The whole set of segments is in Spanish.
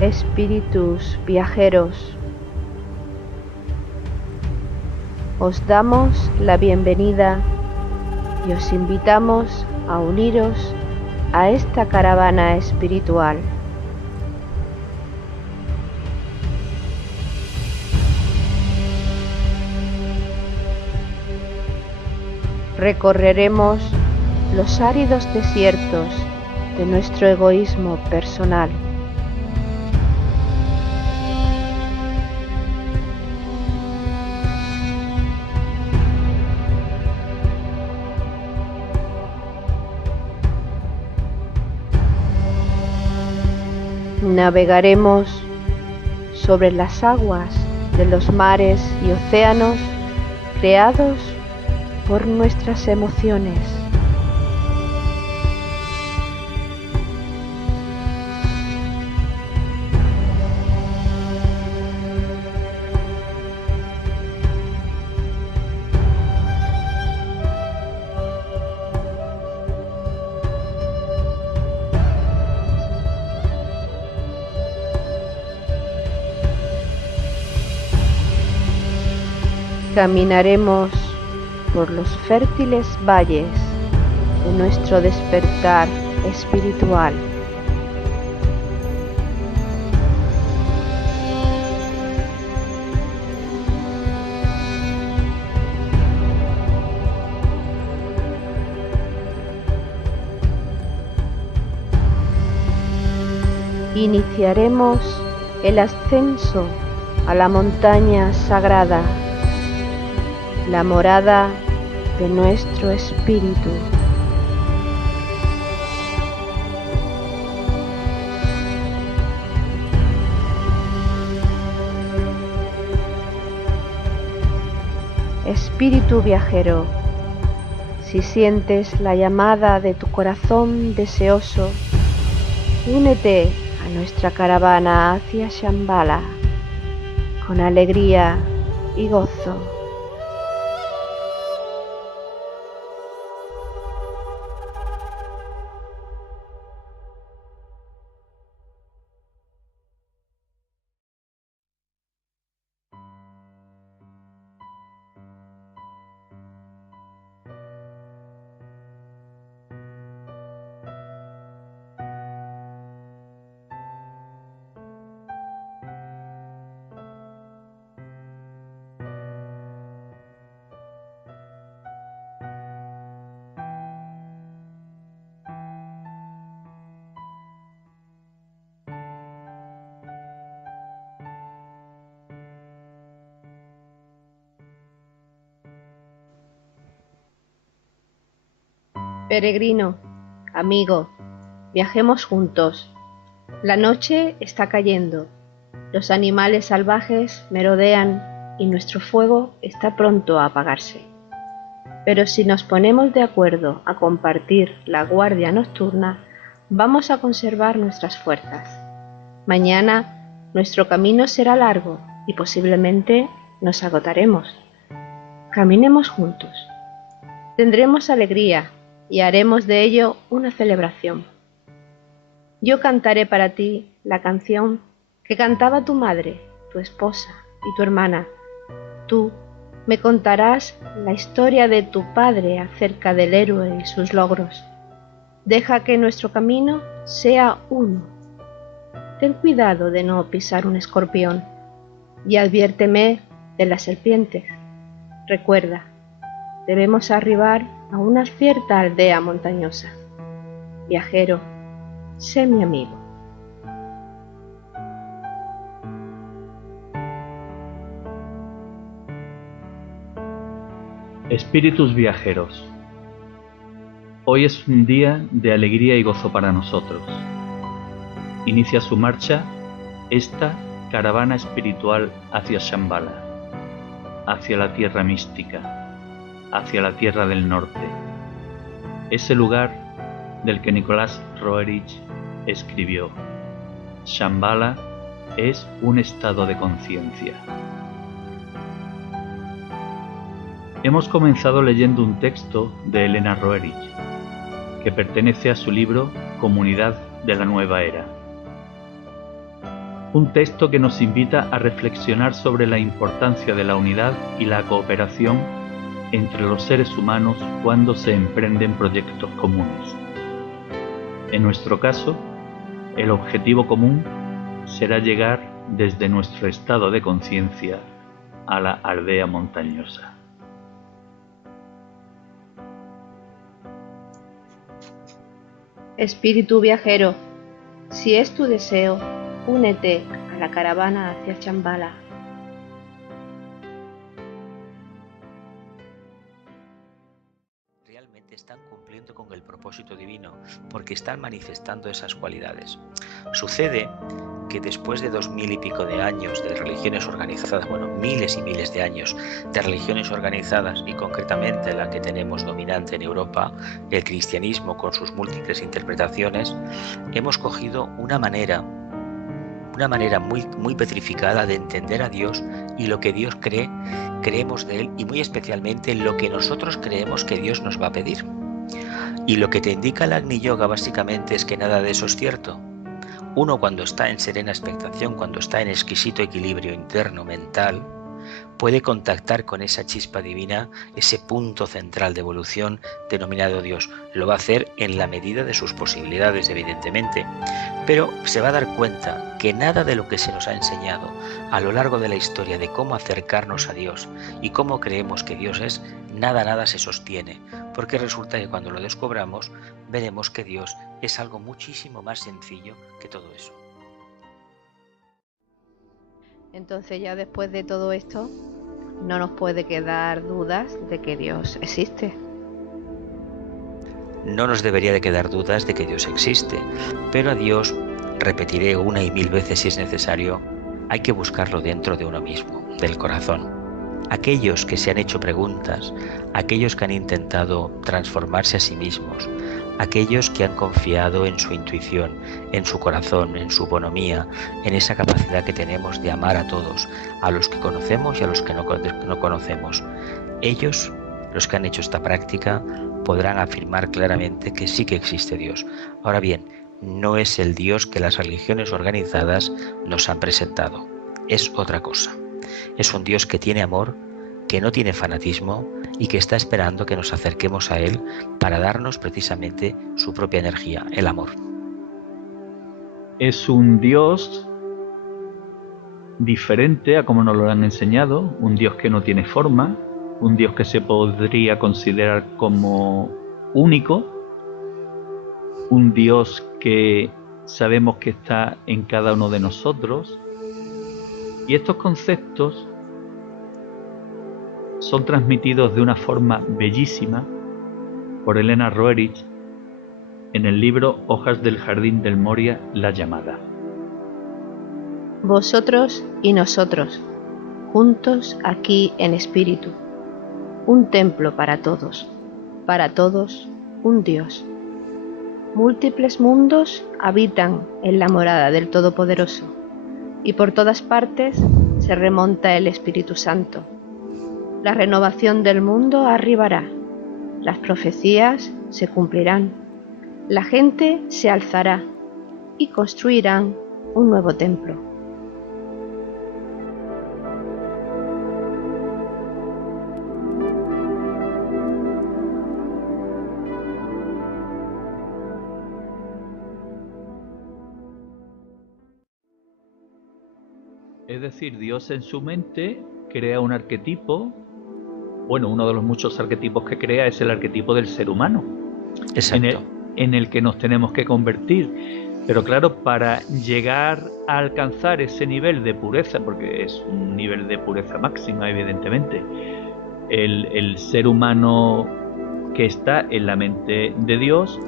Espíritus viajeros, os damos la bienvenida y os invitamos a uniros a esta caravana espiritual. Recorreremos los áridos desiertos de nuestro egoísmo personal. Navegaremos sobre las aguas de los mares y océanos creados por nuestras emociones. Caminaremos por los fértiles valles de nuestro despertar espiritual. Iniciaremos el ascenso a la montaña sagrada, la morada de nuestro espíritu. Espíritu viajero, si sientes la llamada de tu corazón deseoso, únete a nuestra caravana hacia Shambhala con alegría y gozo. Peregrino, amigo, viajemos juntos. La noche está cayendo, los animales salvajes merodean y nuestro fuego está pronto a apagarse. Pero si nos ponemos de acuerdo a compartir la guardia nocturna, vamos a conservar nuestras fuerzas. Mañana nuestro camino será largo y posiblemente nos agotaremos. Caminemos juntos. Tendremos alegría y haremos de ello una celebración. Yo cantaré para ti la canción que cantaba tu madre, tu esposa y tu hermana. Tú me contarás la historia de tu padre acerca del héroe y sus logros. Deja que nuestro camino sea uno. Ten cuidado de no pisar un escorpión y adviérteme de las serpientes. Recuerda, debemos arribar a una cierta aldea montañosa. Viajero, sé mi amigo. Espíritus viajeros, hoy es un día de alegría y gozo para nosotros. Inicia su marcha esta caravana espiritual hacia Shambhala, hacia la tierra mística, hacia la tierra del norte, ese lugar del que Nicolás Roerich escribió: Shambhala es un estado de conciencia. Hemos comenzado leyendo un texto de Elena Roerich, que pertenece a su libro Comunidad de la Nueva Era. Un texto que nos invita a reflexionar sobre la importancia de la unidad y la cooperación entre los seres humanos cuando se emprenden proyectos comunes. En nuestro caso, el objetivo común será llegar desde nuestro estado de conciencia a la aldea montañosa. Espíritu viajero, si es tu deseo, únete a la caravana hacia Shambhala. Realmente están cumpliendo con el propósito divino porque están manifestando esas cualidades. Sucede que después de 2000 y pico de años de religiones organizadas, miles y miles de años de religiones organizadas, y concretamente la que tenemos dominante en Europa, el cristianismo con sus múltiples interpretaciones, hemos cogido una manera muy petrificada de entender a Dios y lo que Dios cree, creemos de Él, y muy especialmente lo que nosotros creemos que Dios nos va a pedir. Y lo que te indica el Agni Yoga básicamente es que nada de eso es cierto. Uno, cuando está en serena expectación, cuando está en exquisito equilibrio interno, mental, puede contactar con esa chispa divina, ese punto central de evolución denominado Dios. Lo va a hacer en la medida de sus posibilidades, evidentemente, pero se va a dar cuenta que nada de lo que se nos ha enseñado a lo largo de la historia de cómo acercarnos a Dios y cómo creemos que Dios es, nada se sostiene, porque resulta que cuando lo descubramos veremos que Dios es algo muchísimo más sencillo que todo eso. Entonces ya después de todo esto, no nos puede quedar dudas de que Dios existe. No nos debería de quedar dudas de que Dios existe, pero a Dios, repetiré una y mil veces si es necesario, hay que buscarlo dentro de uno mismo, del corazón. Aquellos que se han hecho preguntas, aquellos que han intentado transformarse a sí mismos, aquellos que han confiado en su intuición, en su corazón, en su bonomía, en esa capacidad que tenemos de amar a todos, a los que conocemos y a los que no conocemos. Ellos, los que han hecho esta práctica, podrán afirmar claramente que sí que existe Dios. Ahora bien, no es el Dios que las religiones organizadas nos han presentado, es otra cosa. Es un Dios que tiene amor, que no tiene fanatismo y que está esperando que nos acerquemos a Él para darnos precisamente su propia energía, el amor. Es un Dios diferente a como nos lo han enseñado, un Dios que no tiene forma, un Dios que se podría considerar como único, un Dios que sabemos que está en cada uno de nosotros. Y estos conceptos son transmitidos de una forma bellísima por Elena Roerich en el libro Hojas del Jardín del Moria, La llamada. Vosotros y nosotros, juntos aquí en espíritu, un templo para todos un Dios. Múltiples mundos habitan en la morada del Todopoderoso, y por todas partes se remonta el Espíritu Santo. La renovación del mundo arribará, las profecías se cumplirán, la gente se alzará y construirán un nuevo templo. Es decir, Dios en su mente crea un arquetipo. Bueno, uno de los muchos arquetipos que crea es el arquetipo del ser humano. Exacto. En el que nos tenemos que convertir. Pero claro, para llegar a alcanzar ese nivel de pureza, porque es un nivel de pureza máxima, evidentemente, el ser humano que está en la mente de Dios,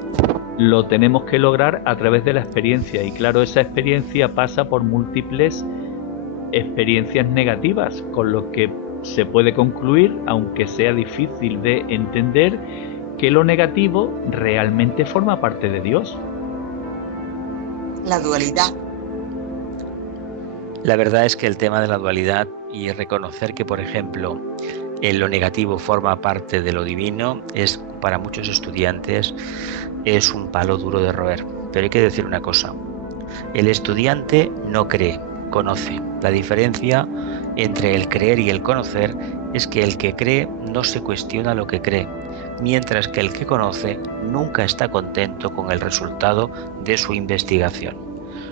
lo tenemos que lograr a través de la experiencia. Y claro, esa experiencia pasa por múltiples experiencias negativas, con lo que se puede concluir, aunque sea difícil de entender, que lo negativo realmente forma parte de Dios. La dualidad. La verdad es que el tema de la dualidad y reconocer que, por ejemplo, lo negativo forma parte de lo divino, es para muchos estudiantes es un palo duro de roer. Pero hay que decir una cosa: el estudiante no cree conoce. La diferencia entre el creer y el conocer es que el que cree no se cuestiona lo que cree, mientras que el que conoce nunca está contento con el resultado de su investigación.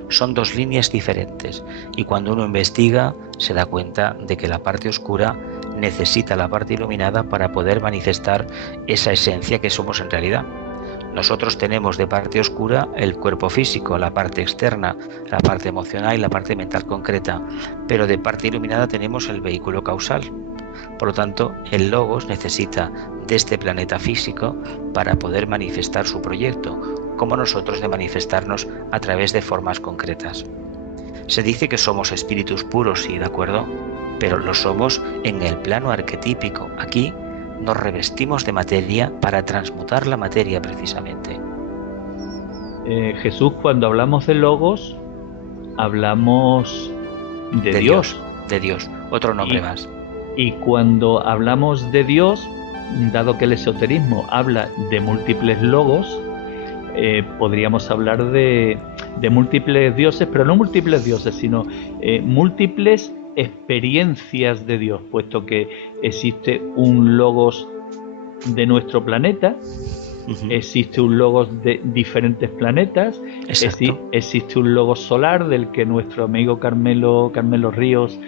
Son dos líneas diferentes, y cuando uno investiga se da cuenta de que la parte oscura necesita la parte iluminada para poder manifestar esa esencia que somos en realidad. Nosotros tenemos de parte oscura el cuerpo físico, la parte externa, la parte emocional y la parte mental concreta, pero de parte iluminada tenemos el vehículo causal. Por lo tanto, el Logos necesita de este planeta físico para poder manifestar su proyecto, como nosotros de manifestarnos a través de formas concretas. Se dice que somos espíritus puros, sí, ¿de acuerdo? Pero lo somos en el plano arquetípico. Aquí nos revestimos de materia para transmutar la materia precisamente. Jesús, cuando hablamos de Logos, hablamos de Dios. De Dios, otro nombre más. Y cuando hablamos de Dios, dado que el esoterismo habla de múltiples logos, podríamos hablar de múltiples dioses, pero no múltiples dioses, sino múltiples experiencias de Dios, puesto que existe un logos de nuestro planeta, existe un logos de diferentes planetas, existe un logos solar del que nuestro amigo Carmelo Ríos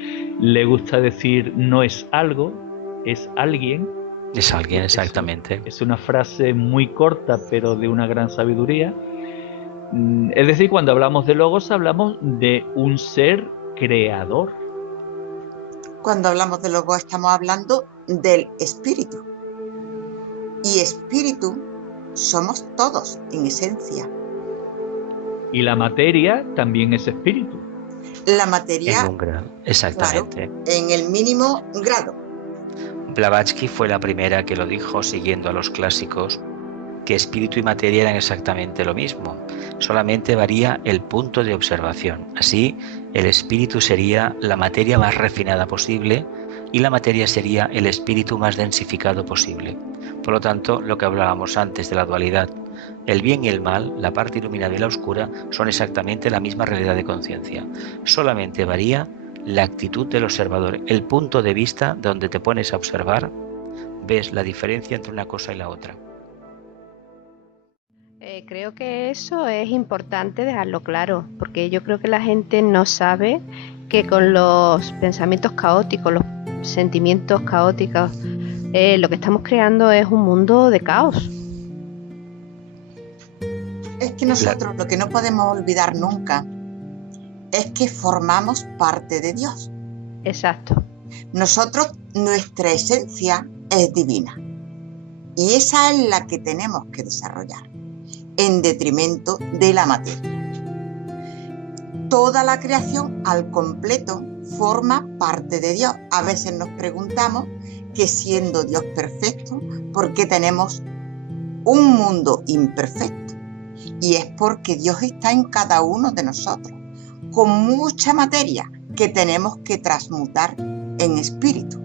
le gusta decir no es algo, es alguien. Es alguien, exactamente. Es una frase muy corta, pero de una gran sabiduría. Es decir, cuando hablamos de logos, hablamos de un ser creador. Cuando hablamos de logos, estamos hablando del espíritu. Y espíritu somos todos, en esencia. Y la materia también es espíritu. La materia, en un grado, exactamente. Claro, en el mínimo grado. Blavatsky fue la primera que lo dijo, siguiendo a los clásicos, que espíritu y materia eran exactamente lo mismo, solamente varía el punto de observación. Así, el espíritu sería la materia más refinada posible y la materia sería el espíritu más densificado posible. Por lo tanto, lo que hablábamos antes de la dualidad, el bien y el mal, la parte iluminada y la oscura, son exactamente la misma realidad de conciencia. Solamente varía la actitud del observador, el punto de vista donde te pones a observar, ves la diferencia entre una cosa y la otra. Creo que eso es importante dejarlo claro, porque yo creo que la gente no sabe que con los pensamientos caóticos, los sentimientos caóticos, lo que estamos creando es un mundo de caos. Es que nosotros lo que no podemos olvidar nunca es que formamos parte de Dios. Exacto. Nosotros, nuestra esencia es divina. Y esa es la que tenemos que desarrollar, en detrimento de la materia. Toda la creación al completo forma parte de Dios. A veces nos preguntamos que siendo Dios perfecto, ¿por qué tenemos un mundo imperfecto? Y es porque Dios está en cada uno de nosotros, con mucha materia que tenemos que transmutar en espíritu.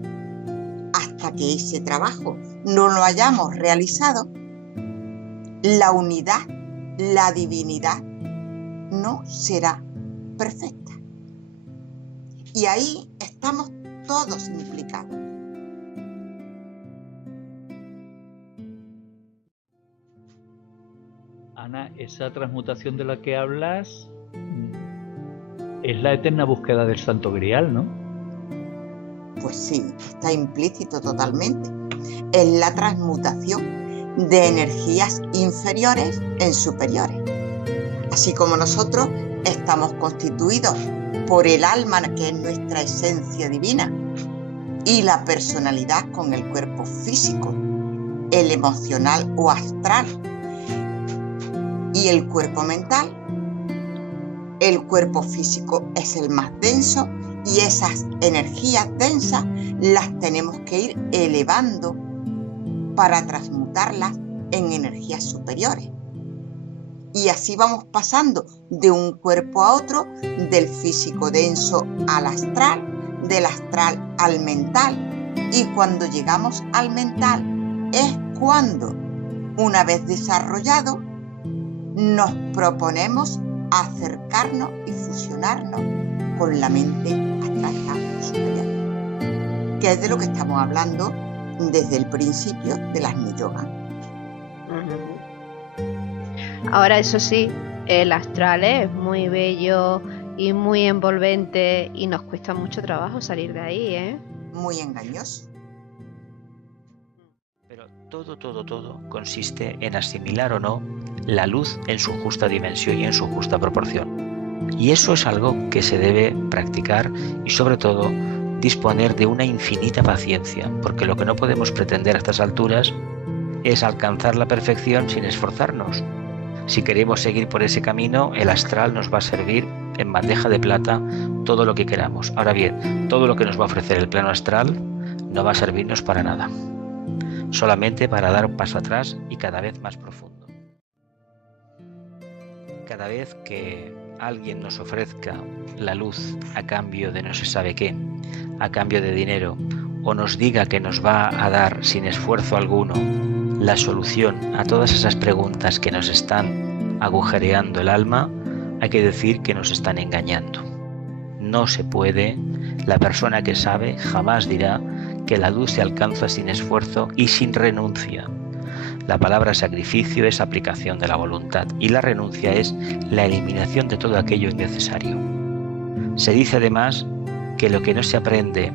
Hasta que ese trabajo no lo hayamos realizado, la unidad, la divinidad, no será perfecta. Y ahí estamos todos implicados. Ana, esa transmutación de la que hablas es la eterna búsqueda del Santo Grial, ¿no? Pues sí, está implícito totalmente. Es la transmutación de energías inferiores en superiores. Así como nosotros estamos constituidos por el alma, que es nuestra esencia divina, y la personalidad con el cuerpo físico, el emocional o astral, y el cuerpo mental. El cuerpo físico es el más denso y esas energías densas las tenemos que ir elevando para transmutarlas en energías superiores. Y así vamos pasando de un cuerpo a otro, del físico denso al astral, del astral al mental. Y cuando llegamos al mental es cuando, una vez desarrollado, nos proponemos acercarnos y fusionarnos con la mente abstracta superior, que es de lo que estamos hablando desde el principio del Ajna Yoga. Ahora, eso sí, el astral es muy bello y muy envolvente y nos cuesta mucho trabajo salir de ahí, ¿eh? Muy engañoso. Pero todo consiste en asimilar o no la luz en su justa dimensión y en su justa proporción. Y eso es algo que se debe practicar y sobre todo disponer de una infinita paciencia, porque lo que no podemos pretender a estas alturas es alcanzar la perfección sin esforzarnos. Si queremos seguir por ese camino, el astral nos va a servir en bandeja de plata todo lo que queramos. Ahora bien, todo lo que nos va a ofrecer el plano astral no va a servirnos para nada, solamente para dar un paso atrás y cada vez más profundo. Cada vez que alguien nos ofrezca la luz a cambio de no se sabe qué, a cambio de dinero, o nos diga que nos va a dar sin esfuerzo alguno la solución a todas esas preguntas que nos están agujereando el alma, hay que decir que nos están engañando. No se puede, la persona que sabe jamás dirá que la luz se alcanza sin esfuerzo y sin renuncia. La palabra sacrificio es aplicación de la voluntad y la renuncia es la eliminación de todo aquello innecesario. Se dice además que lo que no se aprende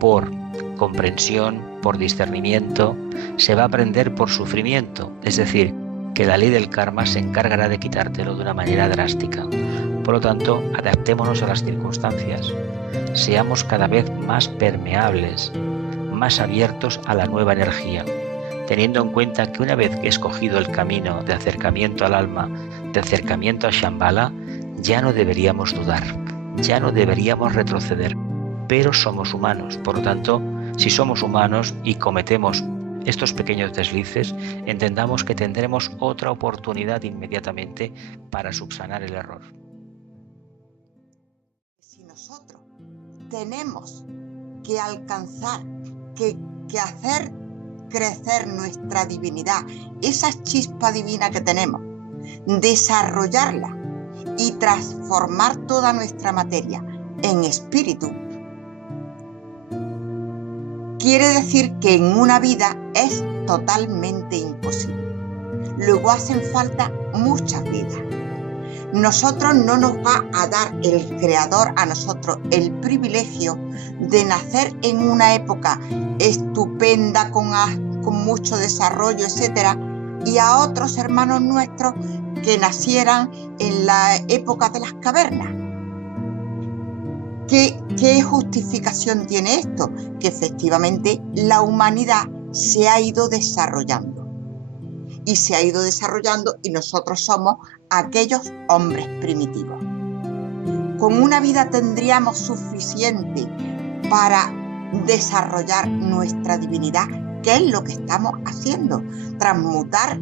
por comprensión, por discernimiento, se va a aprender por sufrimiento, es decir, que la ley del karma se encargará de quitártelo de una manera drástica. Por lo tanto, adaptémonos a las circunstancias, seamos cada vez más permeables, más abiertos a la nueva energía, teniendo en cuenta que una vez que he escogido el camino de acercamiento al alma, de acercamiento a Shambhala, ya no deberíamos dudar, ya no deberíamos retroceder, pero somos humanos, por lo tanto, si somos humanos y cometemos estos pequeños deslices, entendamos que tendremos otra oportunidad inmediatamente para subsanar el error. Si nosotros tenemos que alcanzar, que hacer crecer nuestra divinidad, esa chispa divina que tenemos, desarrollarla y transformar toda nuestra materia en espíritu, quiere decir que en una vida es totalmente imposible. Luego hacen falta muchas vidas. Nosotros no nos va a dar el Creador a nosotros el privilegio de nacer en una época estupenda, con mucho desarrollo, etcétera, y a otros hermanos nuestros que nacieran en la época de las cavernas. ¿Qué justificación tiene esto? Que efectivamente la humanidad se ha ido desarrollando. Y se ha ido desarrollando y nosotros somos aquellos hombres primitivos. Con una vida tendríamos suficiente para desarrollar nuestra divinidad, que es lo que estamos haciendo, transmutar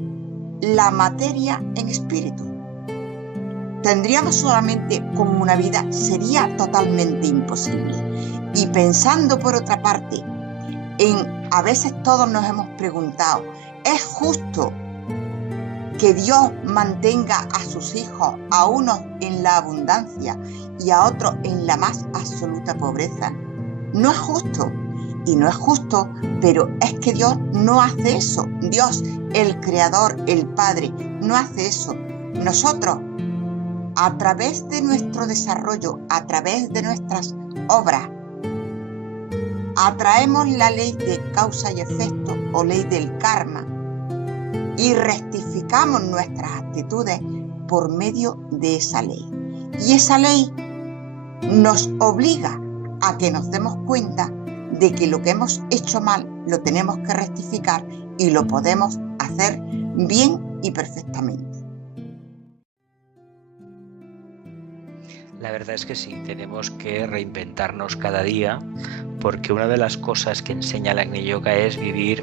la materia en espíritu. Tendríamos solamente con una vida, sería totalmente imposible. Y pensando por otra parte, a veces todos nos hemos preguntado, ¿es justo que Dios mantenga a sus hijos, a unos en la abundancia y a otros en la más absoluta pobreza? No es justo. Y no es justo, pero es que Dios no hace eso. Dios, el Creador, el Padre, no hace eso. Nosotros, a través de nuestro desarrollo, a través de nuestras obras, atraemos la ley de causa y efecto o ley del karma y rectificamos nuestras actitudes por medio de esa ley. Y esa ley nos obliga a que nos demos cuenta de que lo que hemos hecho mal lo tenemos que rectificar y lo podemos hacer bien y perfectamente. La verdad es que sí, tenemos que reinventarnos cada día, porque una de las cosas que enseña la Ajna Yoga es vivir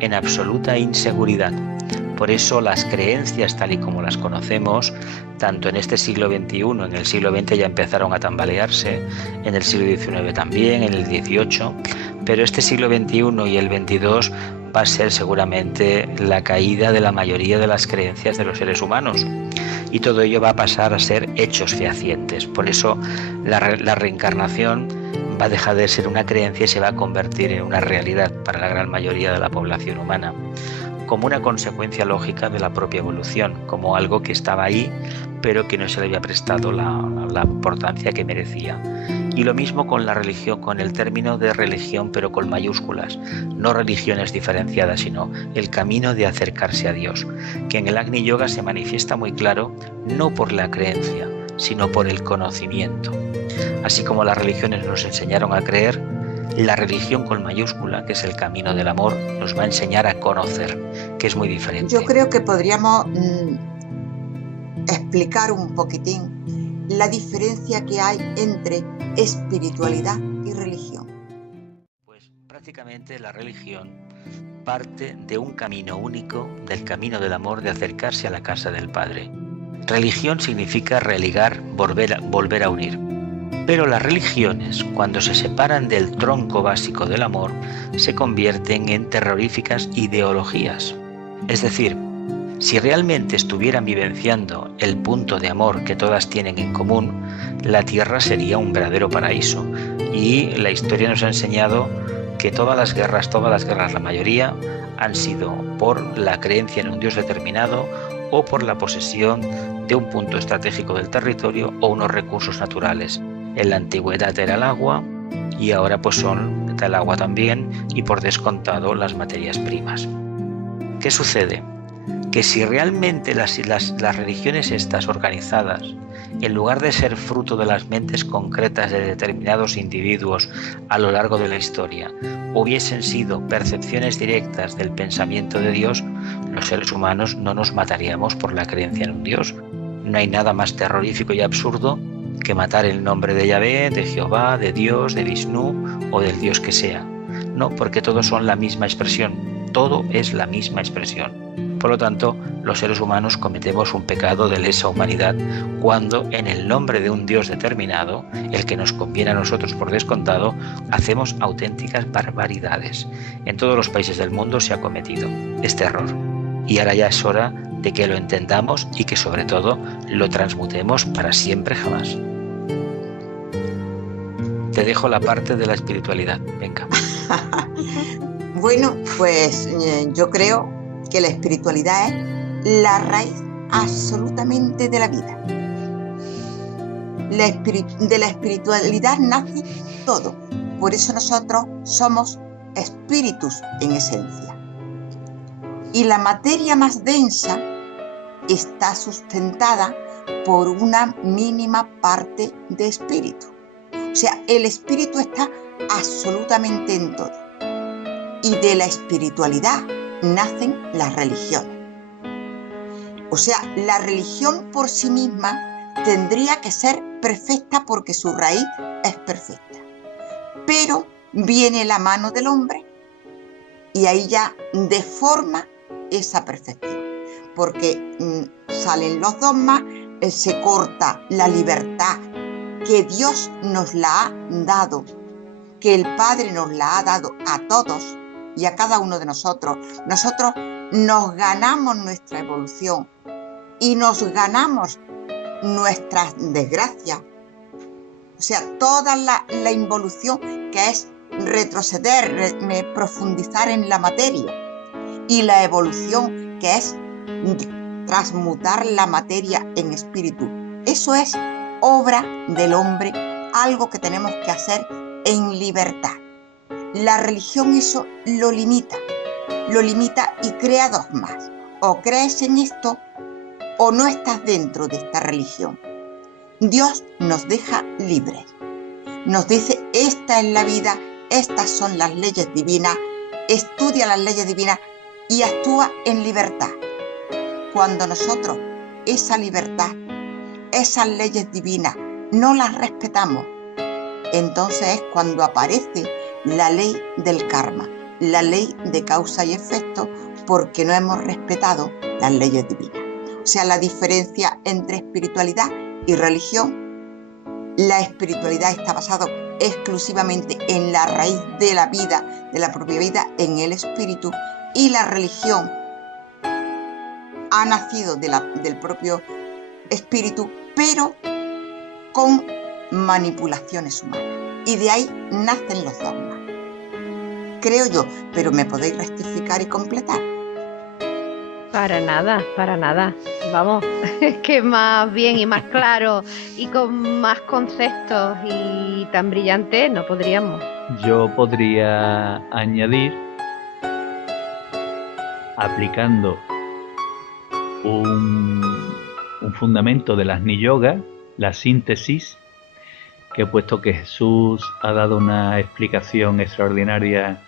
en absoluta inseguridad. Por eso las creencias tal y como las conocemos, tanto en este siglo XXI, en el siglo XX ya empezaron a tambalearse, en el siglo XIX también, en el XVIII, pero este siglo XXI y el XXII va a ser seguramente la caída de la mayoría de las creencias de los seres humanos. y todo ello va a pasar a ser hechos fehacientes. Por eso la reencarnación va a dejar de ser una creencia y se va a convertir en una realidad para la gran mayoría de la población humana, como una consecuencia lógica de la propia evolución, como algo que estaba ahí, pero que no se le había prestado la importancia que merecía. Y lo mismo con la religión, con el término de religión, pero con mayúsculas, no religiones diferenciadas, sino el camino de acercarse a Dios, que en el Agni Yoga se manifiesta muy claro, no por la creencia, sino por el conocimiento. Así como las religiones nos enseñaron a creer, la religión con mayúscula, que es el camino del amor, nos va a enseñar a conocer, que es muy diferente. Yo creo que podríamos explicar un poquitín la diferencia que hay entre espiritualidad y religión. Pues prácticamente la religión parte de un camino único, del camino del amor, de acercarse a la casa del Padre. Religión significa religar, volver a unir. Pero las religiones, cuando se separan del tronco básico del amor, se convierten en terroríficas ideologías. Es decir, si realmente estuvieran vivenciando el punto de amor que todas tienen en común, la tierra sería un verdadero paraíso. Y la historia nos ha enseñado que todas las guerras, la mayoría, han sido por la creencia en un Dios determinado o por la posesión de un punto estratégico del territorio o unos recursos naturales. En la antigüedad era el agua y ahora pues son el agua también y por descontado las materias primas. ¿Qué sucede? Que si realmente las religiones estas organizadas, en lugar de ser fruto de las mentes concretas de determinados individuos a lo largo de la historia, hubiesen sido percepciones directas del pensamiento de Dios, los seres humanos no nos mataríamos por la creencia en un Dios. No hay nada más terrorífico y absurdo que matar el nombre de Yahvé, de Jehová, de Dios, de Vishnu o del Dios que sea. No, porque todos son la misma expresión, todo es la misma expresión. Por lo tanto, los seres humanos cometemos un pecado de lesa humanidad cuando en el nombre de un Dios determinado, el que nos conviene a nosotros por descontado, hacemos auténticas barbaridades. En todos los países del mundo se ha cometido este error. Y ahora ya es hora de que lo entendamos y que sobre todo lo transmutemos para siempre jamás. Te dejo la parte de la espiritualidad, venga. Bueno, pues yo creo que la espiritualidad es la raíz absolutamente de la vida. De la espiritualidad nace todo. Por eso nosotros somos espíritus en esencia. Y la materia más densa está sustentada por una mínima parte de espíritu. O sea, el espíritu está absolutamente en todo. Y de la espiritualidad nacen las religiones. O sea, la religión por sí misma tendría que ser perfecta porque su raíz es perfecta. Pero viene la mano del hombre y ahí ya deforma esa perfección. Porque salen los dogmas, se corta la libertad que Dios nos la ha dado, que el Padre nos la ha dado a todos y a cada uno de nosotros. Nosotros nos ganamos nuestra evolución y nos ganamos nuestras desgracias. O sea, toda la involución que es retroceder, profundizar en la materia, y la evolución que es transmutar la materia en espíritu. Eso es obra del hombre, algo que tenemos que hacer en libertad. La religión eso lo limita y crea dogmas. O crees en esto o no estás dentro de esta religión. Dios nos deja libres. Nos dice, esta es la vida, estas son las leyes divinas, estudia las leyes divinas y actúa en libertad. Cuando nosotros esa libertad, esas leyes divinas, no las respetamos, entonces es cuando aparece la ley del karma, la ley de causa y efecto, porque no hemos respetado las leyes divinas. O sea, la diferencia entre espiritualidad y religión, la espiritualidad está basada exclusivamente en la raíz de la vida, de la propia vida, en el espíritu, y la religión ha nacido del propio espíritu, pero con manipulaciones humanas. Y de ahí nacen los dogmas. Creo yo, pero me podéis rectificar y completar. Para nada. Vamos, es que más bien y más claro y con más conceptos y tan brillante no podríamos. Yo podría añadir, aplicando un fundamento del Agni Yoga, la síntesis, que puesto que Jesús ha dado una explicación extraordinaria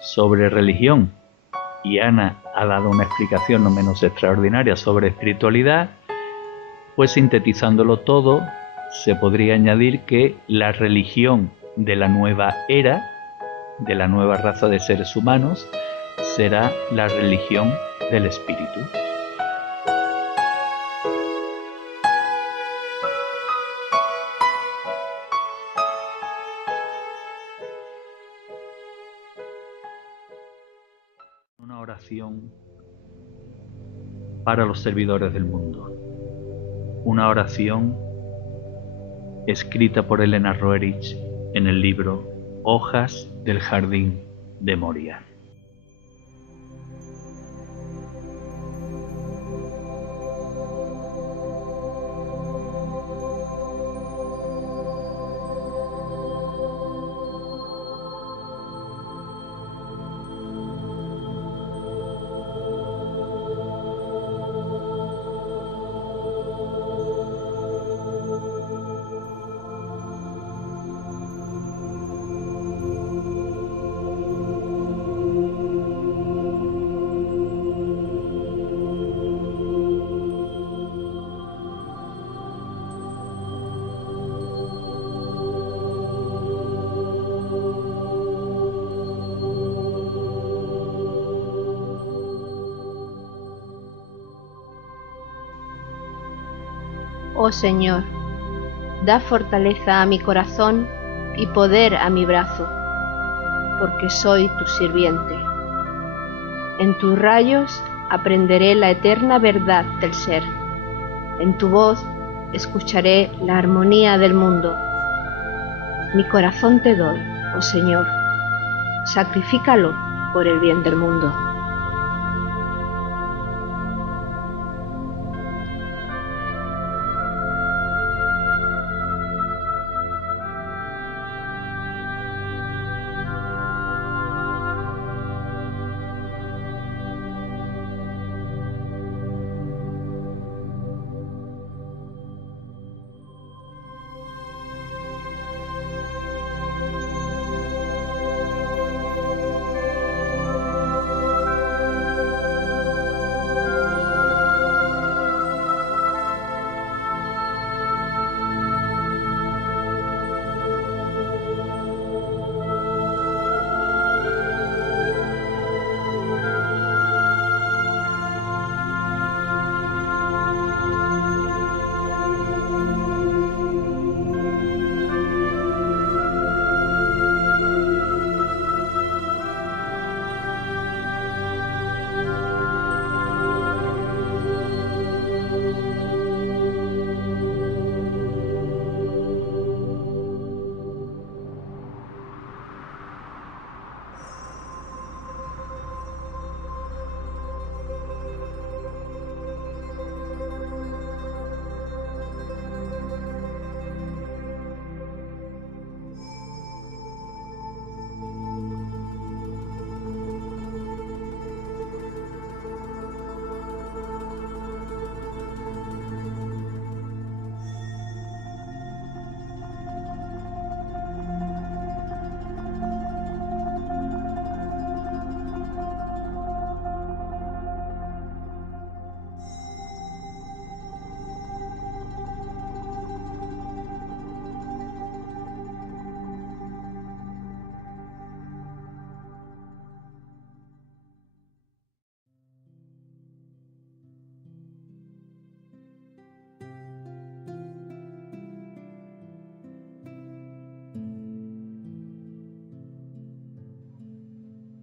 sobre religión y Ana ha dado una explicación no menos extraordinaria sobre espiritualidad, pues sintetizándolo todo, se podría añadir que la religión de la nueva era, de la nueva raza de seres humanos, será la religión del espíritu. Una oración para los servidores del mundo. Una oración escrita por Elena Roerich en el libro Hojas del Jardín de Moria. Oh Señor, da fortaleza a mi corazón y poder a mi brazo, porque soy tu sirviente. En tus rayos aprenderé la eterna verdad del ser. En tu voz escucharé la armonía del mundo. Mi corazón te doy, oh Señor, sacrifícalo por el bien del mundo.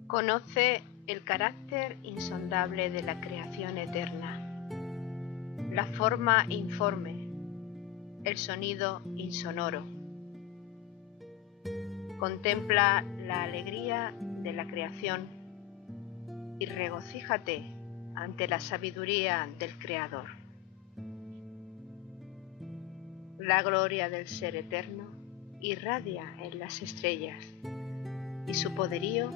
Conoce el carácter insondable de la creación eterna. la forma informe, el sonido insonoro. Contempla la alegría de la creación y regocíjate ante la sabiduría del Creador. La gloria del Ser Eterno irradia en las estrellas y su poderío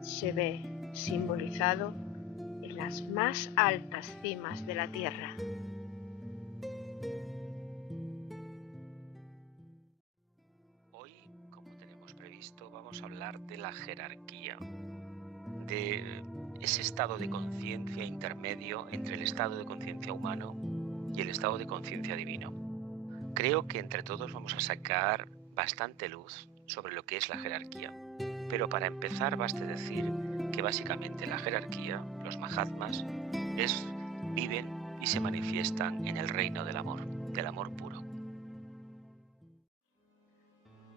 se ve simbolizado en las más altas cimas de la tierra. Hoy, como tenemos previsto, vamos a hablar de la jerarquía, de ese estado de conciencia intermedio entre el estado de conciencia humano y el estado de conciencia divino. Creo que entre todos vamos a sacar bastante luz sobre lo que es la jerarquía, pero para empezar baste decir que básicamente la jerarquía, los Mahatmas, viven y se manifiestan en el reino del amor puro.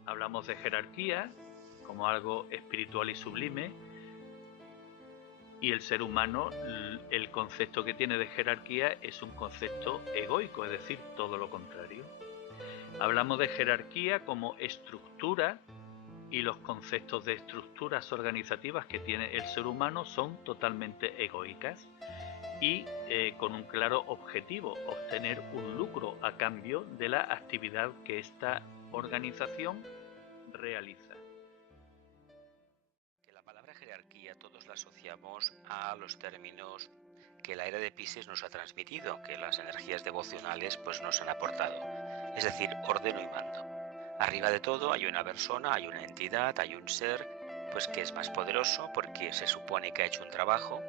Hablamos de jerarquía como algo espiritual y sublime, y el ser humano, el concepto que tiene de jerarquía es un concepto egoico, es decir, todo lo contrario. Hablamos de jerarquía como estructura, y los conceptos de estructuras organizativas que tiene el ser humano son totalmente egoicas y con un claro objetivo: obtener un lucro a cambio de la actividad que esta organización realiza. Que la palabra jerarquía todos la asociamos a los términos que la era de Piscis nos ha transmitido, que las energías devocionales pues nos han aportado, es decir, ordeno y mando. Arriba de todo hay una persona, hay una entidad, hay un ser pues que es más poderoso porque se supone que ha hecho un trabajo,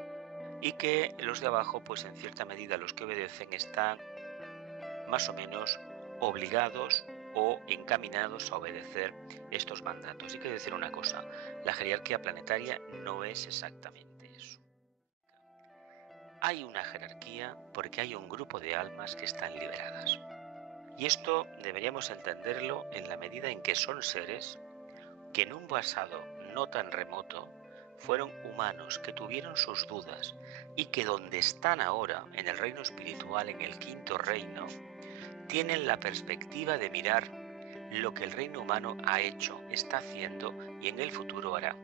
y que los de abajo pues en cierta medida los que obedecen están más o menos obligados o encaminados a obedecer estos mandatos. Y quiero decir una cosa, la jerarquía planetaria no es exactamente eso. Hay una jerarquía porque hay un grupo de almas que están liberadas. Y esto deberíamos entenderlo en la medida en que son seres que en un pasado no tan remoto fueron humanos que tuvieron sus dudas y que donde están ahora, en el reino espiritual, en el quinto reino, tienen la perspectiva de mirar lo que el reino humano ha hecho, está haciendo y en el futuro hará.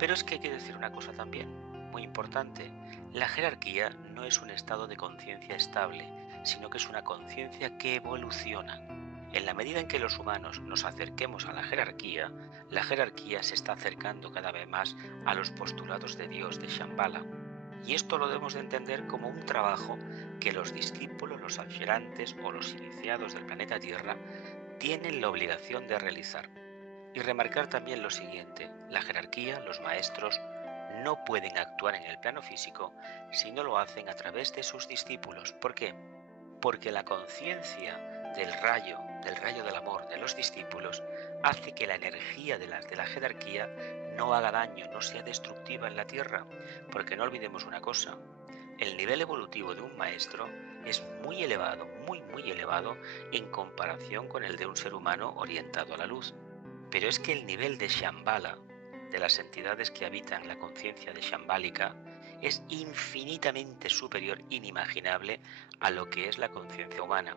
Pero es que hay que decir una cosa también, muy importante: la jerarquía no es un estado de conciencia estable, sino que es una conciencia que evoluciona. En la medida en que los humanos nos acerquemos a la jerarquía se está acercando cada vez más a los postulados de Dios, de Shambhala. Y esto lo debemos de entender como un trabajo que los discípulos, los aspirantes o los iniciados del planeta Tierra tienen la obligación de realizar. Y remarcar también lo siguiente: la jerarquía, los maestros, no pueden actuar en el plano físico si no lo hacen a través de sus discípulos. ¿Por qué? Porque la conciencia del rayo del amor de los discípulos hace que la energía de la jerarquía no haga daño, no sea destructiva en la Tierra. Porque no olvidemos una cosa: el nivel evolutivo de un maestro es muy elevado, muy elevado en comparación con el de un ser humano orientado a la luz. Pero es que el nivel de Shambhala, de las entidades que habitan la conciencia de Shambhálica, es infinitamente superior, inimaginable a lo que es la conciencia humana.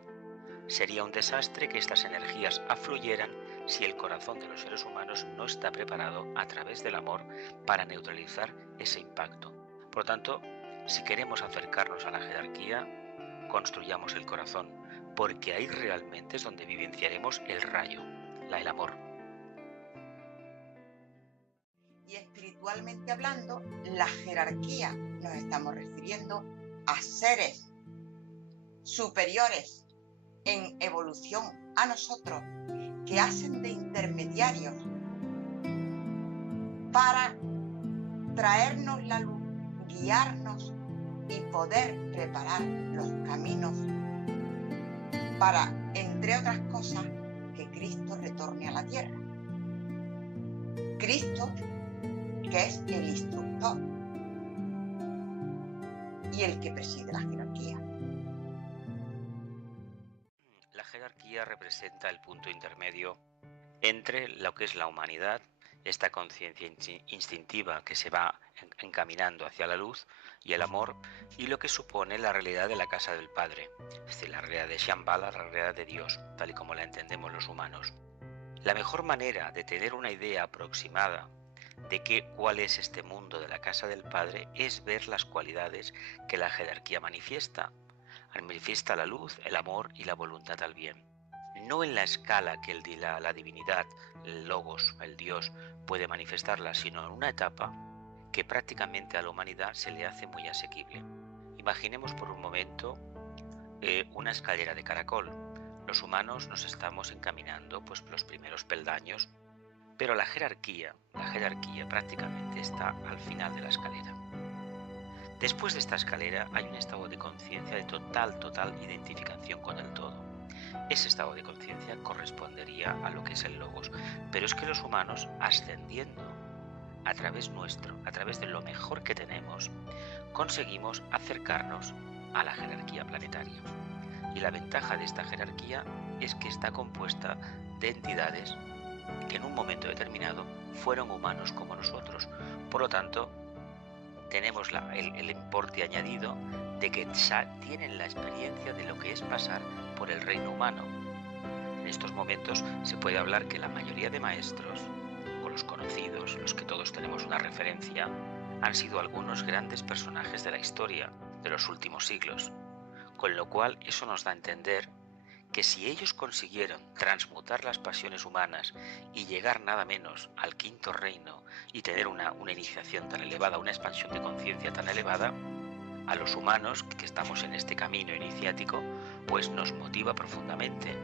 Sería un desastre que estas energías afluyeran si el corazón de los seres humanos no está preparado a través del amor para neutralizar ese impacto. Por lo tanto, si queremos acercarnos a la jerarquía, construyamos el corazón, porque ahí realmente es donde vivenciaremos el rayo, el amor. Y espiritualmente hablando, la jerarquía nos estamos refiriendo a seres superiores en evolución a nosotros, que hacen de intermediarios para traernos la luz, guiarnos y poder preparar los caminos para, entre otras cosas, que Cristo retorne a la tierra. Cristo, que es el instructor y el que preside la jerarquía. La jerarquía representa el punto intermedio entre lo que es la humanidad esta conciencia instintiva que se va encaminando hacia la luz y el amor, y lo que supone la realidad de la casa del Padre, es decir, la realidad de Shambhala, la realidad de Dios, tal y como la entendemos los humanos. La mejor manera de tener una idea aproximada de cuál es este mundo de la casa del Padre es ver las cualidades que la jerarquía manifiesta. Manifiesta la luz, el amor y la voluntad al bien. No en la escala que la divinidad, el logos, el Dios, puede manifestarla, sino en una etapa que prácticamente a la humanidad se le hace muy asequible. Imaginemos por un momento una escalera de caracol. Los humanos nos estamos encaminando pues los primeros peldaños, pero la jerarquía prácticamente está al final de la escalera. Después de esta escalera hay un estado de conciencia de total identificación con el todo. Ese estado de conciencia correspondería a lo que es el logos, pero es que los humanos, ascendiendo a través nuestro, a través de lo mejor que tenemos, conseguimos acercarnos a la jerarquía planetaria. Y la ventaja de esta jerarquía es que está compuesta de entidades que en un momento determinado fueron humanos como nosotros. Por lo tanto, tenemos el importe añadido de que ya tienen la experiencia de lo que es pasar por el reino humano. En estos momentos se puede hablar que la mayoría de maestros, o los conocidos, los que todos tenemos una referencia, han sido algunos grandes personajes de la historia de los últimos siglos, con lo cual eso nos da a entender que si ellos consiguieron transmutar las pasiones humanas y llegar nada menos al quinto reino y tener una iniciación tan elevada, una expansión de conciencia tan elevada, a los humanos que estamos en este camino iniciático, pues nos motiva profundamente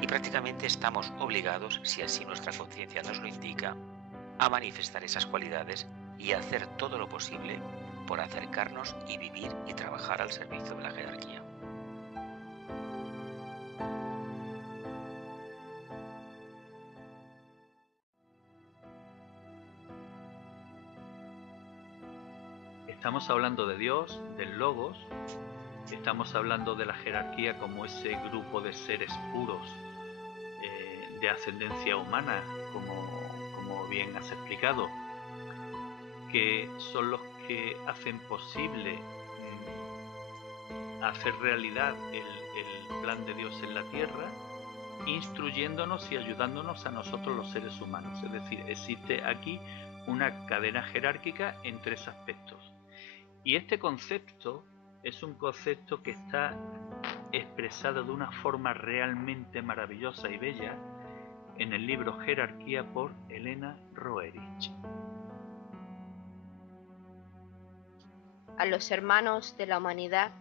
y prácticamente estamos obligados, si así nuestra conciencia nos lo indica, a manifestar esas cualidades y a hacer todo lo posible por acercarnos y vivir y trabajar al servicio de la jerarquía. Estamos hablando de Dios, del Logos, estamos hablando de la jerarquía como ese grupo de seres puros de ascendencia humana, como bien has explicado, que son los que hacen posible hacer realidad el plan de Dios en la tierra, instruyéndonos y ayudándonos a nosotros los seres humanos. Es decir, existe aquí una cadena jerárquica en tres aspectos. Y este concepto es un concepto que está expresado de una forma realmente maravillosa y bella en el libro Jerarquía por Elena Roerich. A los hermanos de la humanidad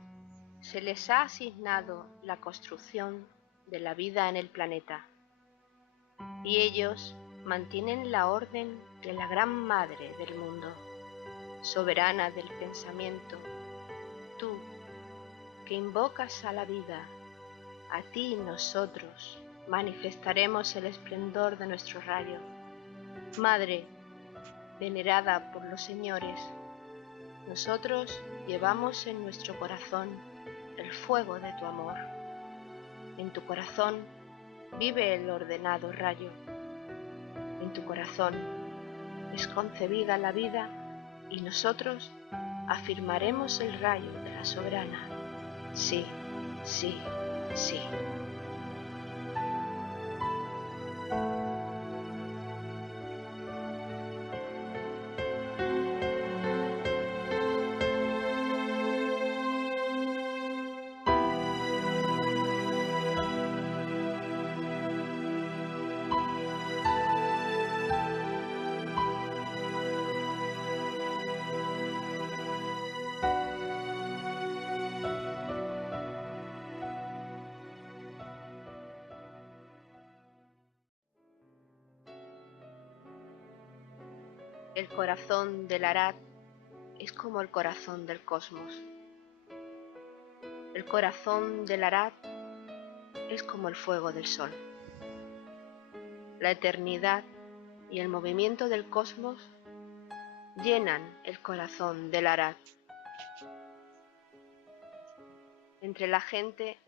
se les ha asignado la construcción de la vida en el planeta, y ellos mantienen la orden de la Gran Madre del mundo, soberana del pensamiento. Tú, que invocas a la vida, a ti nosotros manifestaremos el esplendor de nuestro rayo. Madre, venerada por los señores, nosotros llevamos en nuestro corazón el fuego de tu amor. En tu corazón vive el ordenado rayo. En tu corazón es concebida la vida y nosotros afirmaremos el rayo de la soberana. Sí, sí, sí. El corazón del Arhat es como el corazón del cosmos. El corazón del Arhat es como el fuego del sol. La eternidad y el movimiento del cosmos llenan el corazón del Arhat. Entre la gente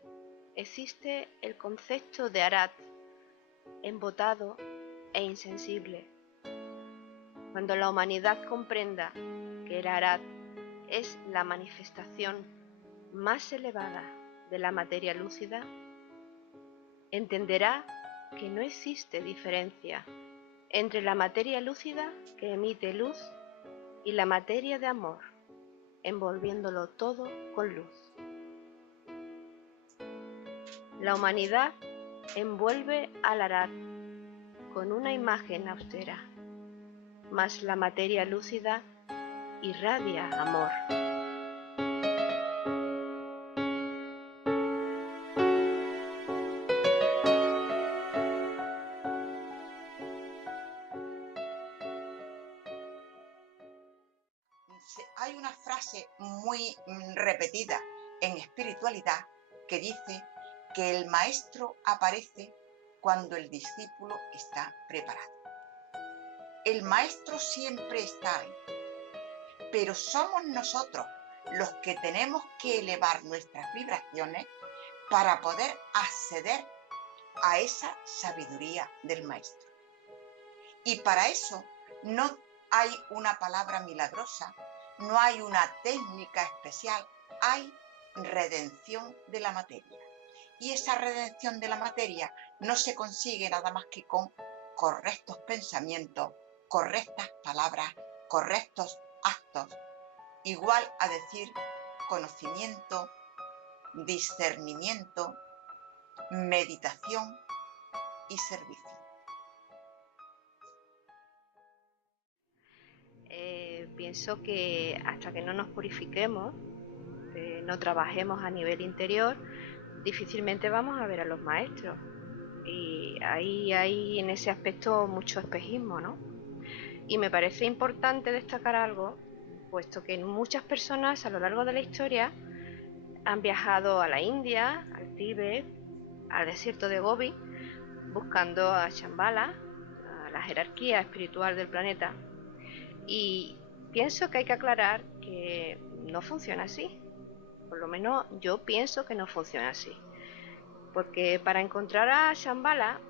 existe el concepto de Arhat embotado e insensible, Cuando la humanidad comprenda que el Arhat es la manifestación más elevada de la materia lúcida, entenderá que no existe diferencia entre la materia lúcida que emite luz y la materia de amor, envolviéndolo todo con luz. La humanidad envuelve al Arhat con una imagen austera, mas la materia lúcida irradia amor. Hay una frase muy repetida en espiritualidad que dice que el maestro aparece cuando el discípulo está preparado. El maestro siempre está ahí, pero somos nosotros los que tenemos que elevar nuestras vibraciones para poder acceder a esa sabiduría del maestro. Y para eso no hay una palabra milagrosa, no hay una técnica especial, hay redención de la materia. Y esa redención de la materia no se consigue nada más que con correctos pensamientos, correctas palabras, correctos actos, igual a decir conocimiento, discernimiento, meditación y servicio. Pienso que hasta que no nos purifiquemos, no trabajemos a nivel interior, difícilmente vamos a ver a los maestros. Y ahí hay en ese aspecto mucho espejismo, ¿no? Y me parece importante destacar algo, puesto que muchas personas a lo largo de la historia han viajado a la India, al Tíbet, al desierto de Gobi, buscando a Shambhala, a la jerarquía espiritual del planeta. Y pienso que hay que aclarar que no funciona así. Por lo menos yo pienso que no funciona así. Porque para encontrar a Shambhala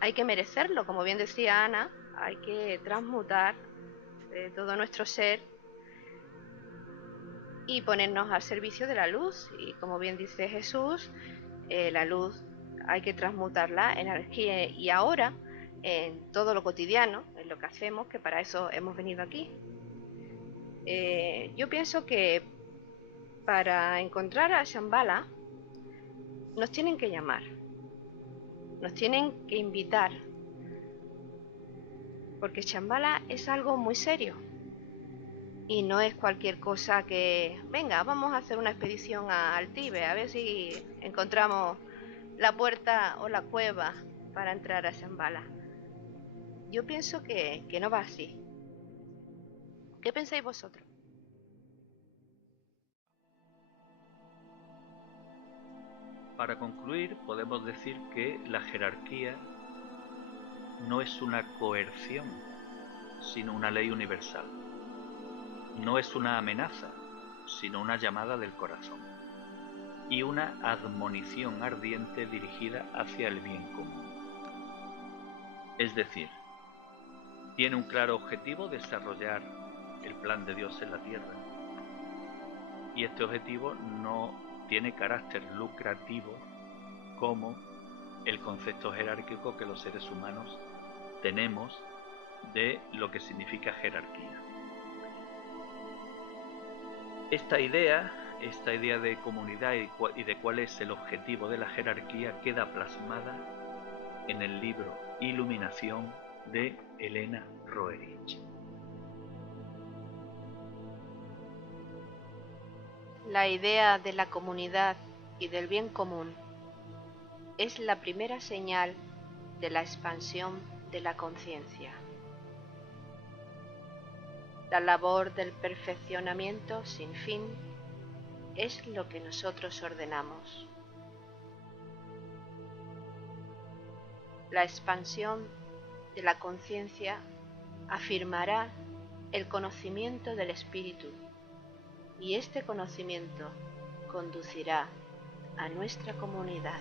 hay que merecerlo, como bien decía Ana, hay que transmutar todo nuestro ser y ponernos al servicio de la luz. Y como bien dice Jesús, la luz hay que transmutarla en energía y ahora en todo lo cotidiano, en lo que hacemos, que para eso hemos venido aquí. Yo pienso que para encontrar a Shambhala nos tienen que llamar, nos tienen que invitar, porque Shambhala es algo muy serio y no es cualquier cosa que, venga, vamos a hacer una expedición al Tíbet, a ver si encontramos la puerta o la cueva para entrar a Shambhala. Yo pienso que no va así. ¿Qué pensáis vosotros? Para concluir, podemos decir que la jerarquía no es una coerción, sino una ley universal. No es una amenaza, sino una llamada del corazón. Y una admonición ardiente dirigida hacia el bien común. Es decir, tiene un claro objetivo: desarrollar el plan de Dios en la tierra. Y este objetivo no tiene carácter lucrativo como el concepto jerárquico que los seres humanos tenemos de lo que significa jerarquía. Esta idea de comunidad y de cuál es el objetivo de la jerarquía queda plasmada en el libro Iluminación de Elena Roerich. La idea de la comunidad y del bien común es la primera señal de la expansión de la conciencia. La labor del perfeccionamiento sin fin es lo que nosotros ordenamos. La expansión de la conciencia afirmará el conocimiento del espíritu y este conocimiento conducirá a nuestra comunidad.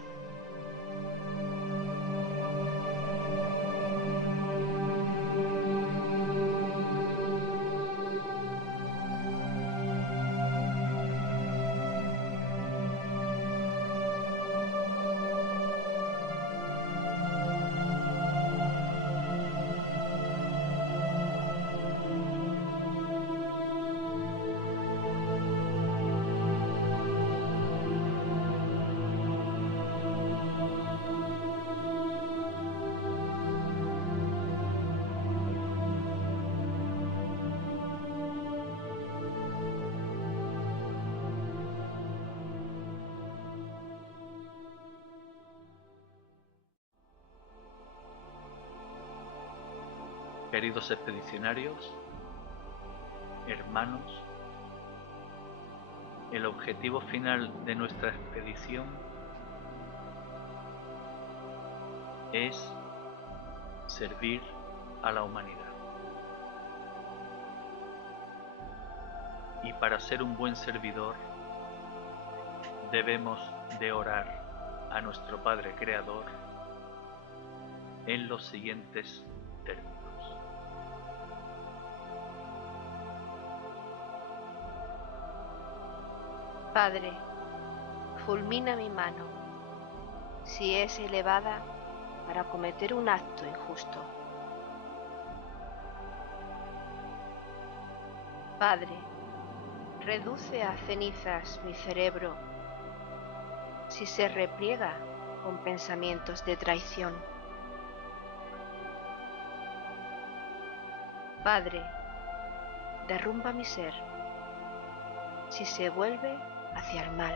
Queridos expedicionarios, hermanos, el objetivo final de nuestra expedición es servir a la humanidad. Y para ser un buen servidor debemos de orar a nuestro Padre Creador en los siguientes términos. Padre, fulmina mi mano, si es elevada para cometer un acto injusto. Padre, reduce a cenizas mi cerebro, si se repliega con pensamientos de traición. Padre, derrumba mi ser, si se vuelve hacia el mal.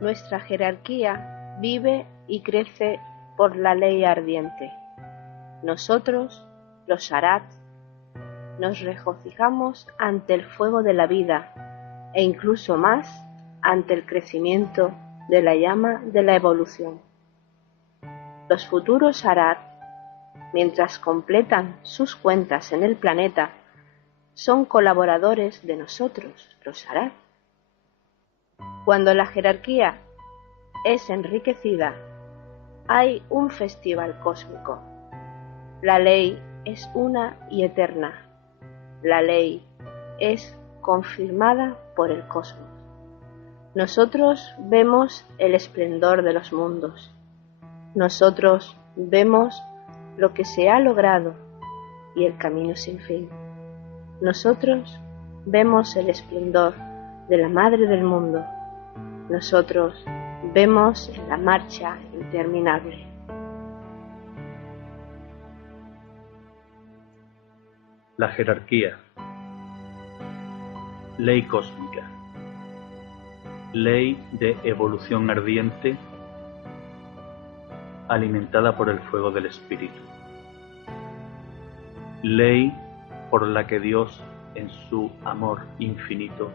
Nuestra jerarquía vive y crece por la ley ardiente. Nosotros, los Arats, nos regocijamos ante el fuego de la vida e incluso más ante el crecimiento de la llama de la evolución. Los futuros Arat, mientras completan sus cuentas en el planeta, son colaboradores de nosotros, los Arat. Cuando la jerarquía es enriquecida, hay un festival cósmico. La ley es una y eterna. La ley es confirmada por el cosmos. Nosotros vemos el esplendor de los mundos. Nosotros vemos lo que se ha logrado y el camino sin fin. Nosotros vemos el esplendor de la Madre del Mundo. Nosotros vemos la marcha interminable. La jerarquía, ley cósmica, ley de evolución ardiente alimentada por el fuego del espíritu, ley por la que Dios en su amor infinito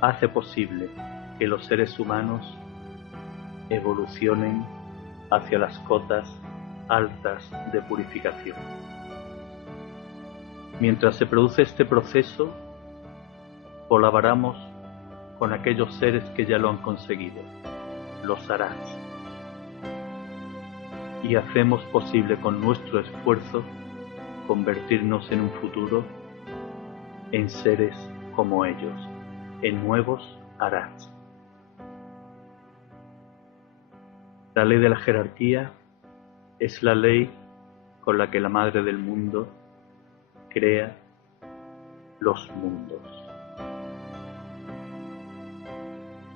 hace posible que los seres humanos evolucionen hacia las cotas altas de purificación. Mientras se produce este proceso, colaboramos con aquellos seres que ya lo han conseguido, los Arats, y hacemos posible con nuestro esfuerzo convertirnos en un futuro en seres como ellos, en nuevos Arats. La ley de la jerarquía es la ley con la que la Madre del Mundo crea los mundos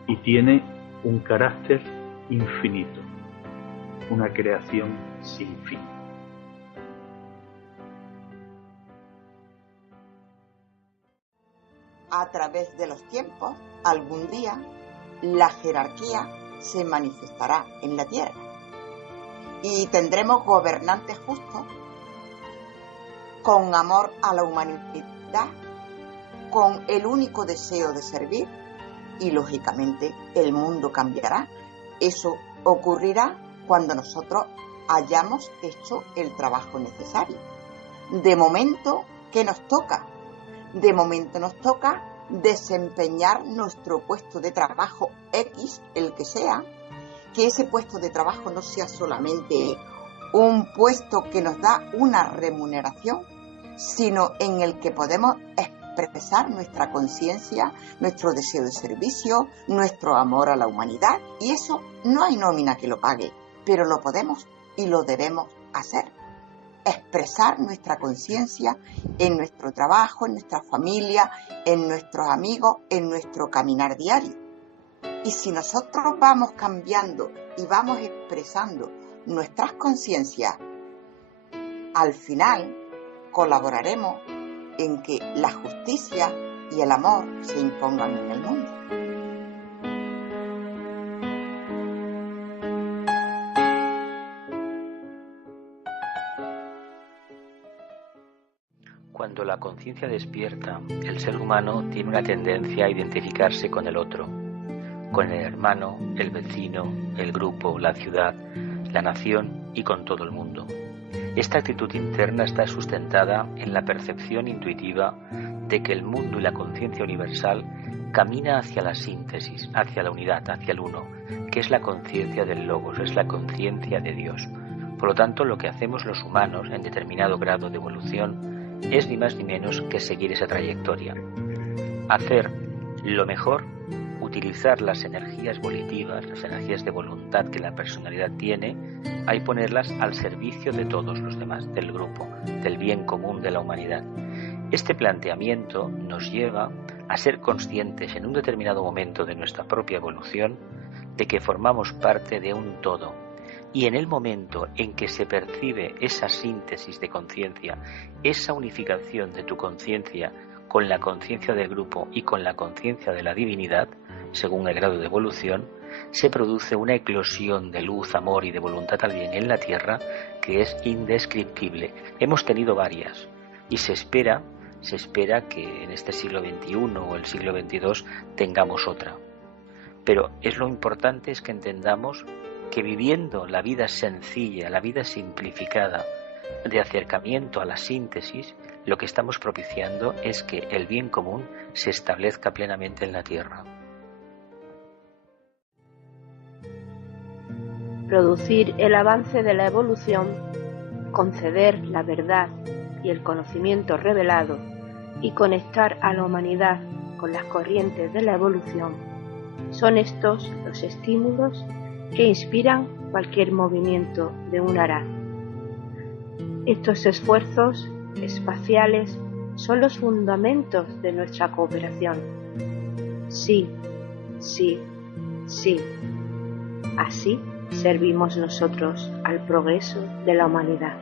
y tiene un carácter infinito, una creación sin fin. A través de los tiempos, algún día, la jerarquía se manifestará en la tierra y tendremos gobernantes justos con amor a la humanidad, con el único deseo de servir y, lógicamente, el mundo cambiará. Eso ocurrirá cuando nosotros hayamos hecho el trabajo necesario. De momento, ¿qué nos toca? De momento nos toca desempeñar nuestro puesto de trabajo X, el que sea, que ese puesto de trabajo no sea solamente un puesto que nos da una remuneración, sino en el que podemos expresar nuestra conciencia, nuestro deseo de servicio, nuestro amor a la humanidad, y eso no hay nómina que lo pague, pero lo podemos y lo debemos hacer. Expresar nuestra conciencia en nuestro trabajo, en nuestra familia, en nuestros amigos, en nuestro caminar diario. Y si nosotros vamos cambiando y vamos expresando nuestras conciencias, al final colaboraremos en que la justicia y el amor se impongan en el mundo. Cuando la conciencia despierta, el ser humano tiene una tendencia a identificarse con el otro, con el hermano, el vecino, el grupo, la ciudad, la nación y con todo el mundo. Esta actitud interna está sustentada en la percepción intuitiva de que el mundo y la conciencia universal camina hacia la síntesis, hacia la unidad, hacia el uno, que es la conciencia del Logos, es la conciencia de Dios. Por lo tanto, lo que hacemos los humanos en determinado grado de evolución es ni más ni menos que seguir esa trayectoria. Hacer lo mejor, utilizar las energías volitivas, las energías de voluntad que la personalidad tiene, y ponerlas al servicio de todos los demás, del grupo, del bien común de la humanidad. Este planteamiento nos lleva a ser conscientes en un determinado momento de nuestra propia evolución de que formamos parte de un todo. Y en el momento en que se percibe esa síntesis de conciencia, esa unificación de tu conciencia con la conciencia del grupo y con la conciencia de la divinidad, según el grado de evolución, se produce una eclosión de luz, amor y de voluntad al bien en la Tierra que es indescriptible. Hemos tenido varias y se espera que en este siglo XXI o el siglo XXII tengamos otra. Pero lo importante es que entendamos que viviendo la vida sencilla, la vida simplificada, de acercamiento a la síntesis, lo que estamos propiciando es que el bien común se establezca plenamente en la Tierra. Producir el avance de la evolución, conceder la verdad y el conocimiento revelado y conectar a la humanidad con las corrientes de la evolución, son estos los estímulos que inspiran cualquier movimiento de un araz. Estos esfuerzos espaciales son los fundamentos de nuestra cooperación. Sí, sí, sí. Así servimos nosotros al progreso de la humanidad.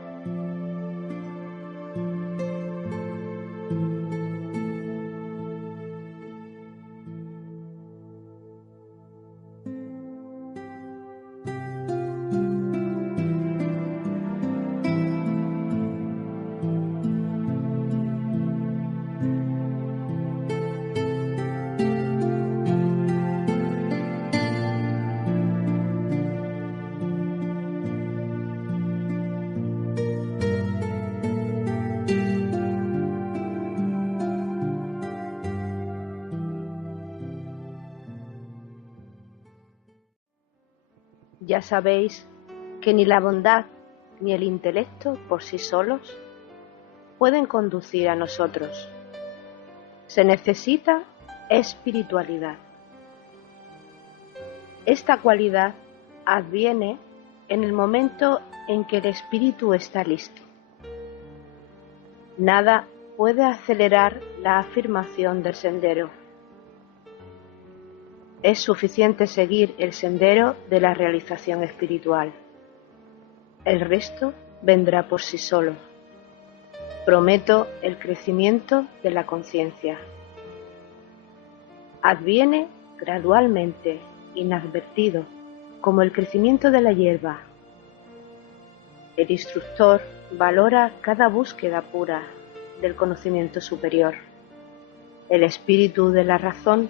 Ya sabéis que ni la bondad ni el intelecto por sí solos pueden conducir a nosotros. Se necesita espiritualidad. Esta cualidad adviene en el momento en que el espíritu está listo. Nada puede acelerar la afirmación del sendero. Es suficiente seguir el sendero de la realización espiritual. El resto vendrá por sí solo. Prometo el crecimiento de la conciencia. Adviene gradualmente, inadvertido, como el crecimiento de la hierba. El instructor valora cada búsqueda pura del conocimiento superior. El espíritu de la razón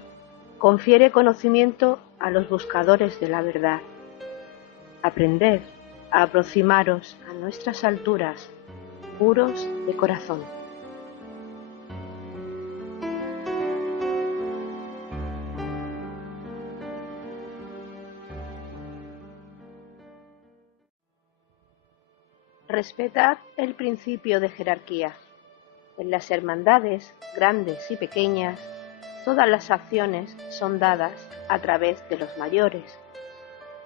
confiere conocimiento a los buscadores de la verdad. Aprended a aproximaros a nuestras alturas, puros de corazón. Respetad el principio de jerarquía. En las hermandades, grandes y pequeñas, todas las acciones son dadas a través de los mayores.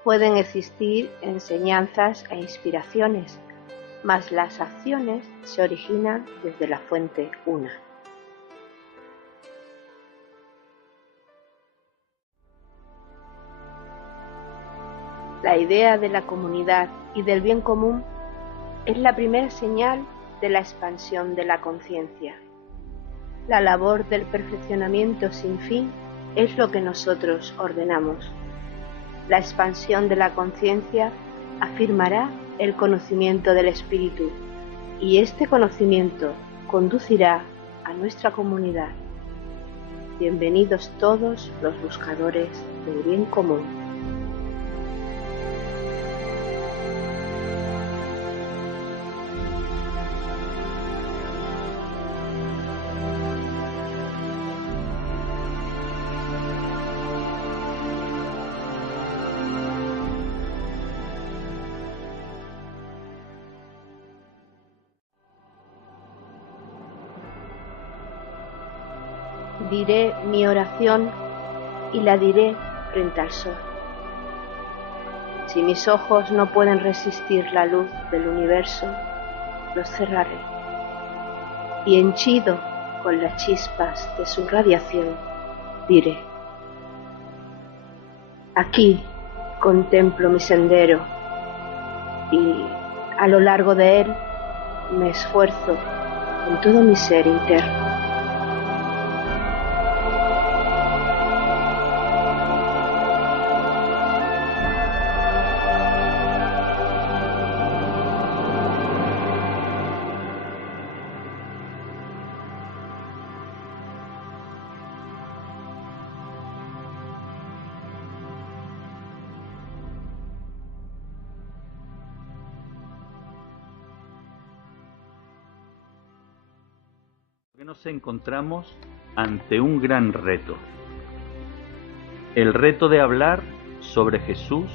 Pueden existir enseñanzas e inspiraciones, mas las acciones se originan desde la fuente una. La idea de la comunidad y del bien común es la primera señal de la expansión de la conciencia. La labor del perfeccionamiento sin fin es lo que nosotros ordenamos. La expansión de la conciencia afirmará el conocimiento del espíritu, y este conocimiento conducirá a nuestra comunidad. Bienvenidos todos los buscadores del bien común. Diré mi oración y la diré frente al sol. Si mis ojos no pueden resistir la luz del universo, los cerraré. Y henchido con las chispas de su radiación, diré: aquí contemplo mi sendero y a lo largo de él me esfuerzo con todo mi ser interno. Nos encontramos ante un gran reto. El reto de hablar sobre Jesús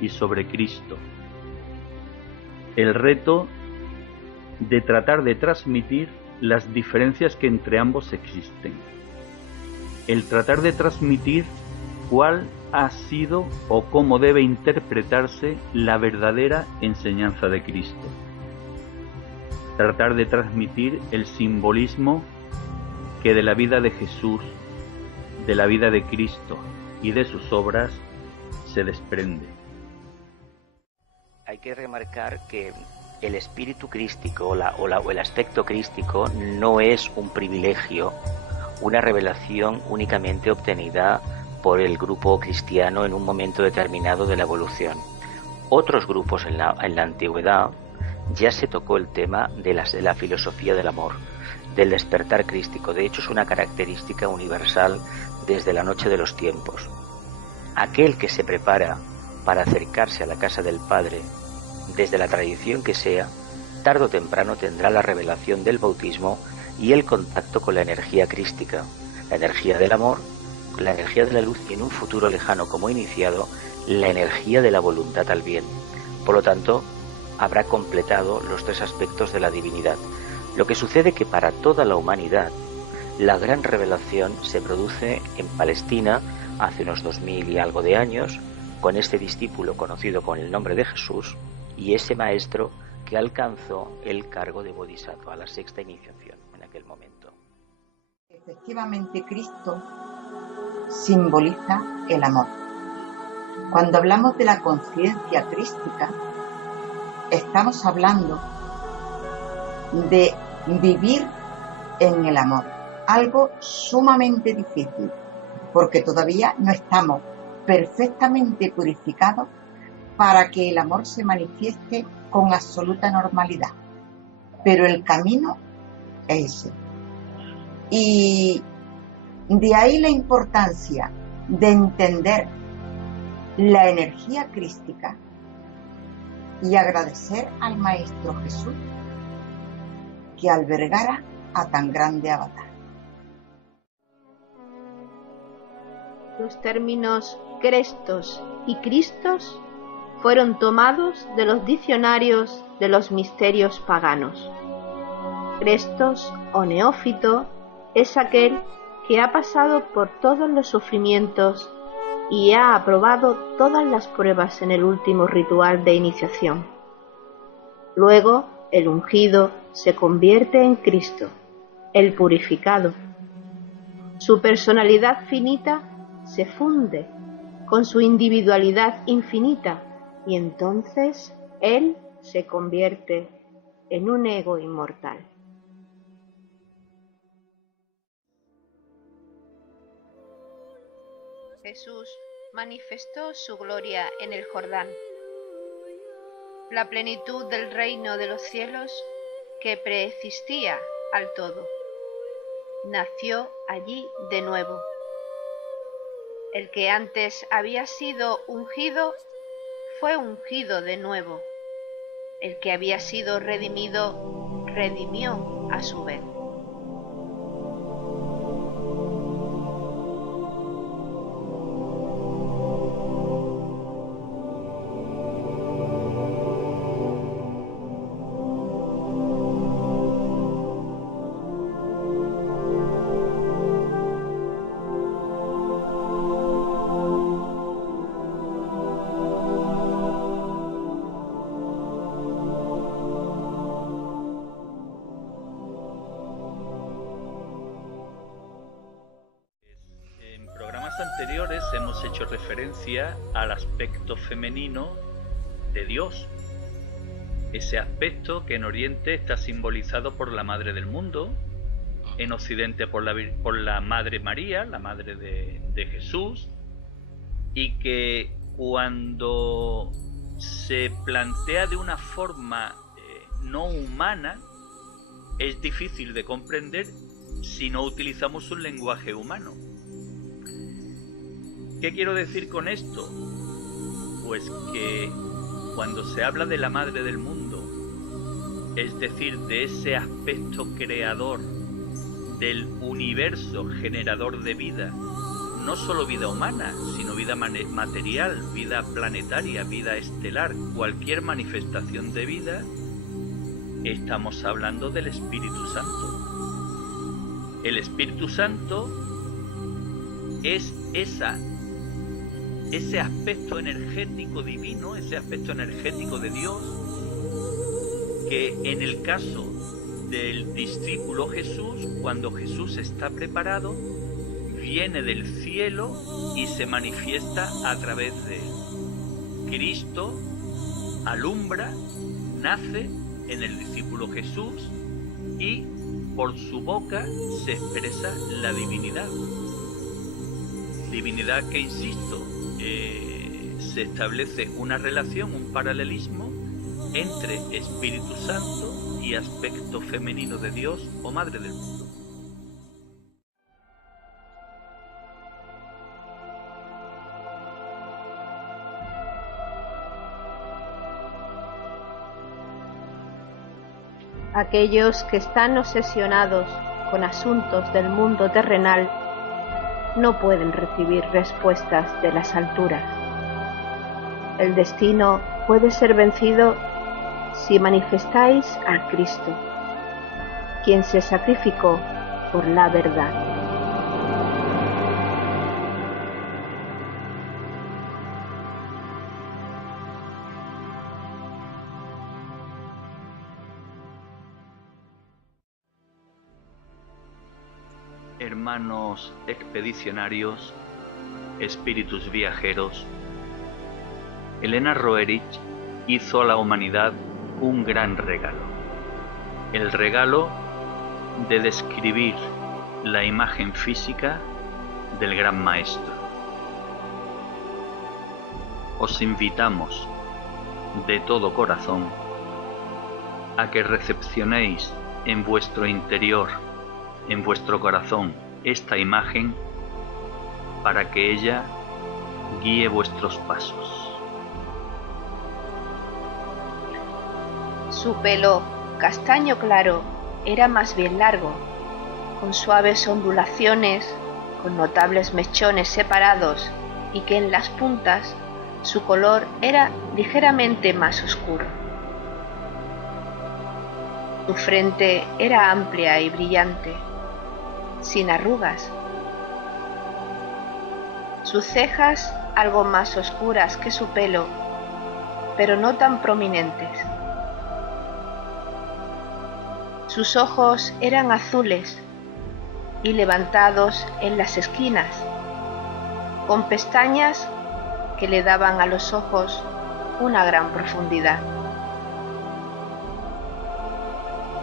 y sobre Cristo. El reto de tratar de transmitir las diferencias que entre ambos existen. El tratar de transmitir cuál ha sido o cómo debe interpretarse la verdadera enseñanza de Cristo. Tratar de transmitir el simbolismo que de la vida de Jesús, de la vida de Cristo y de sus obras se desprende. Hay que remarcar que el espíritu crístico o el aspecto crístico no es un privilegio, una revelación únicamente obtenida por el grupo cristiano en un momento determinado de la evolución. Otros grupos en la antigüedad ya se tocó el tema de la filosofía del amor, del despertar crístico. De hecho, es una característica universal desde la noche de los tiempos. Aquel que se prepara para acercarse a la casa del Padre, desde la tradición que sea, tarde o temprano tendrá la revelación del bautismo y el contacto con la energía crística, la energía del amor, la energía de la luz y en un futuro lejano como iniciado, la energía de la voluntad al bien. Por lo tanto, habrá completado los tres aspectos de la divinidad. Lo que sucede que para toda la humanidad, la gran revelación se produce en Palestina hace unos 2000 y algo de años, con este discípulo conocido con el nombre de Jesús y ese maestro que alcanzó el cargo de Bodhisattva, la sexta iniciación en aquel momento. Efectivamente, Cristo simboliza el amor. Cuando hablamos de la conciencia crística, estamos hablando de vivir en el amor, algo sumamente difícil, porque todavía no estamos perfectamente purificados para que el amor se manifieste con absoluta normalidad. Pero el camino es ese. Y de ahí la importancia de entender la energía crística y agradecer al Maestro Jesús que albergara a tan grande avatar. Los términos Crestos y Cristos fueron tomados de los diccionarios de los misterios paganos. Crestos o neófito es aquel que ha pasado por todos los sufrimientos y ha aprobado todas las pruebas en el último ritual de iniciación. Luego, el ungido se convierte en Cristo, el purificado. Su personalidad finita se funde con su individualidad infinita y entonces él se convierte en un ego inmortal. Jesús manifestó su gloria en el Jordán, la plenitud del reino de los cielos que preexistía al todo. Nació allí de nuevo. El que antes había sido ungido fue ungido de nuevo. El que había sido redimido, redimió a su vez. Anteriores hemos hecho referencia al aspecto femenino de Dios, ese aspecto que en Oriente está simbolizado por la Madre del Mundo, en Occidente por la Madre María, la Madre de Jesús, y que cuando se plantea de una forma no humana es difícil de comprender si no utilizamos un lenguaje humano. ¿Qué quiero decir con esto? Pues que cuando se habla de la Madre del Mundo, es decir, de ese aspecto creador del universo generador de vida, no solo vida humana, sino vida material, vida planetaria, vida estelar, cualquier manifestación de vida, estamos hablando del Espíritu Santo. El Espíritu Santo es ese aspecto energético divino, ese aspecto energético de Dios, que en el caso del discípulo Jesús, cuando Jesús está preparado, viene del cielo y se manifiesta a través de él. Cristo alumbra, nace en el discípulo Jesús y por su boca se expresa la divinidad. Divinidad que, insisto, se establece una relación, un paralelismo entre Espíritu Santo y aspecto femenino de Dios o Madre del Mundo. Aquellos que están obsesionados con asuntos del mundo terrenal no pueden recibir respuestas de las alturas. El destino puede ser vencido si manifestáis a Cristo, quien se sacrificó por la verdad. Hermanos expedicionarios, espíritus viajeros, Elena Roerich hizo a la humanidad un gran regalo. El regalo de describir la imagen física del Gran Maestro. Os invitamos de todo corazón a que recepcionéis en vuestro interior, en vuestro corazón, esta imagen para que ella guíe vuestros pasos. Su pelo, castaño claro, era más bien largo, con suaves ondulaciones, con notables mechones separados y que en las puntas Su color era ligeramente más oscuro. Su frente era amplia y brillante, sin arrugas. Sus cejas algo más oscuras que su pelo, pero no tan prominentes. Sus ojos eran azules y levantados en las esquinas, con pestañas que le daban a los ojos una gran profundidad.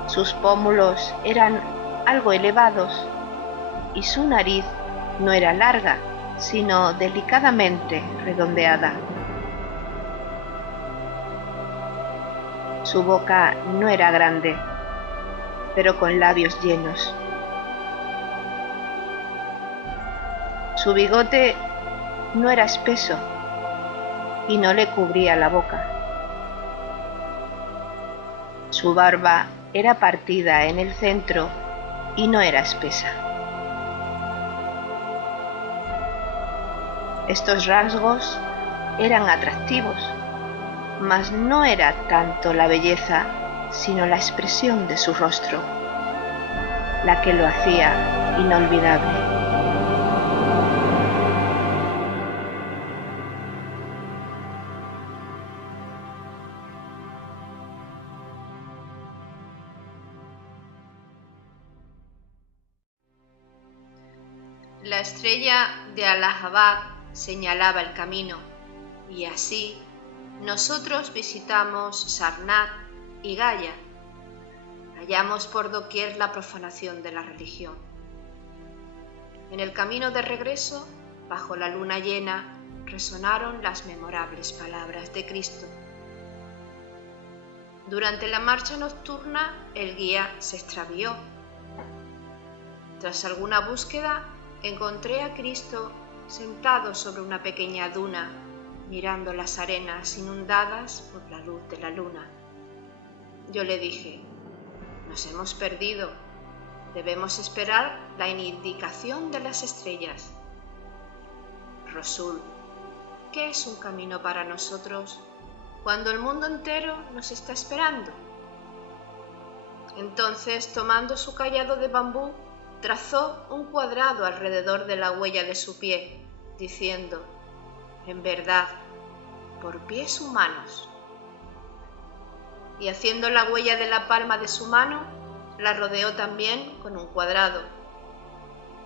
Sus pómulos eran algo elevados y su nariz no era larga, sino delicadamente redondeada. Su boca no era grande, pero con labios llenos. Su bigote no era espeso y no le cubría la boca. Su barba era partida en el centro y no era espesa. Estos rasgos eran atractivos, mas no era tanto la belleza, sino la expresión de su rostro, la que lo hacía inolvidable. La estrella de Allahabad señalaba el camino, y así nosotros visitamos Sarnath y Gaya. Hallamos por doquier la profanación de la religión. En el camino de regreso, bajo la luna llena, resonaron las memorables palabras de Cristo. Durante la marcha nocturna, el guía se extravió. Tras alguna búsqueda, encontré a Cristo sentado sobre una pequeña duna, mirando las arenas inundadas por la luz de la luna. Yo le dije: nos hemos perdido, debemos esperar la indicación de las estrellas. Rasul, ¿qué es un camino para nosotros cuando el mundo entero nos está esperando? Entonces, tomando su cayado de bambú, trazó un cuadrado alrededor de la huella de su pie, diciendo: en verdad, por pies humanos. Y haciendo la huella de la palma de su mano, la rodeó también con un cuadrado.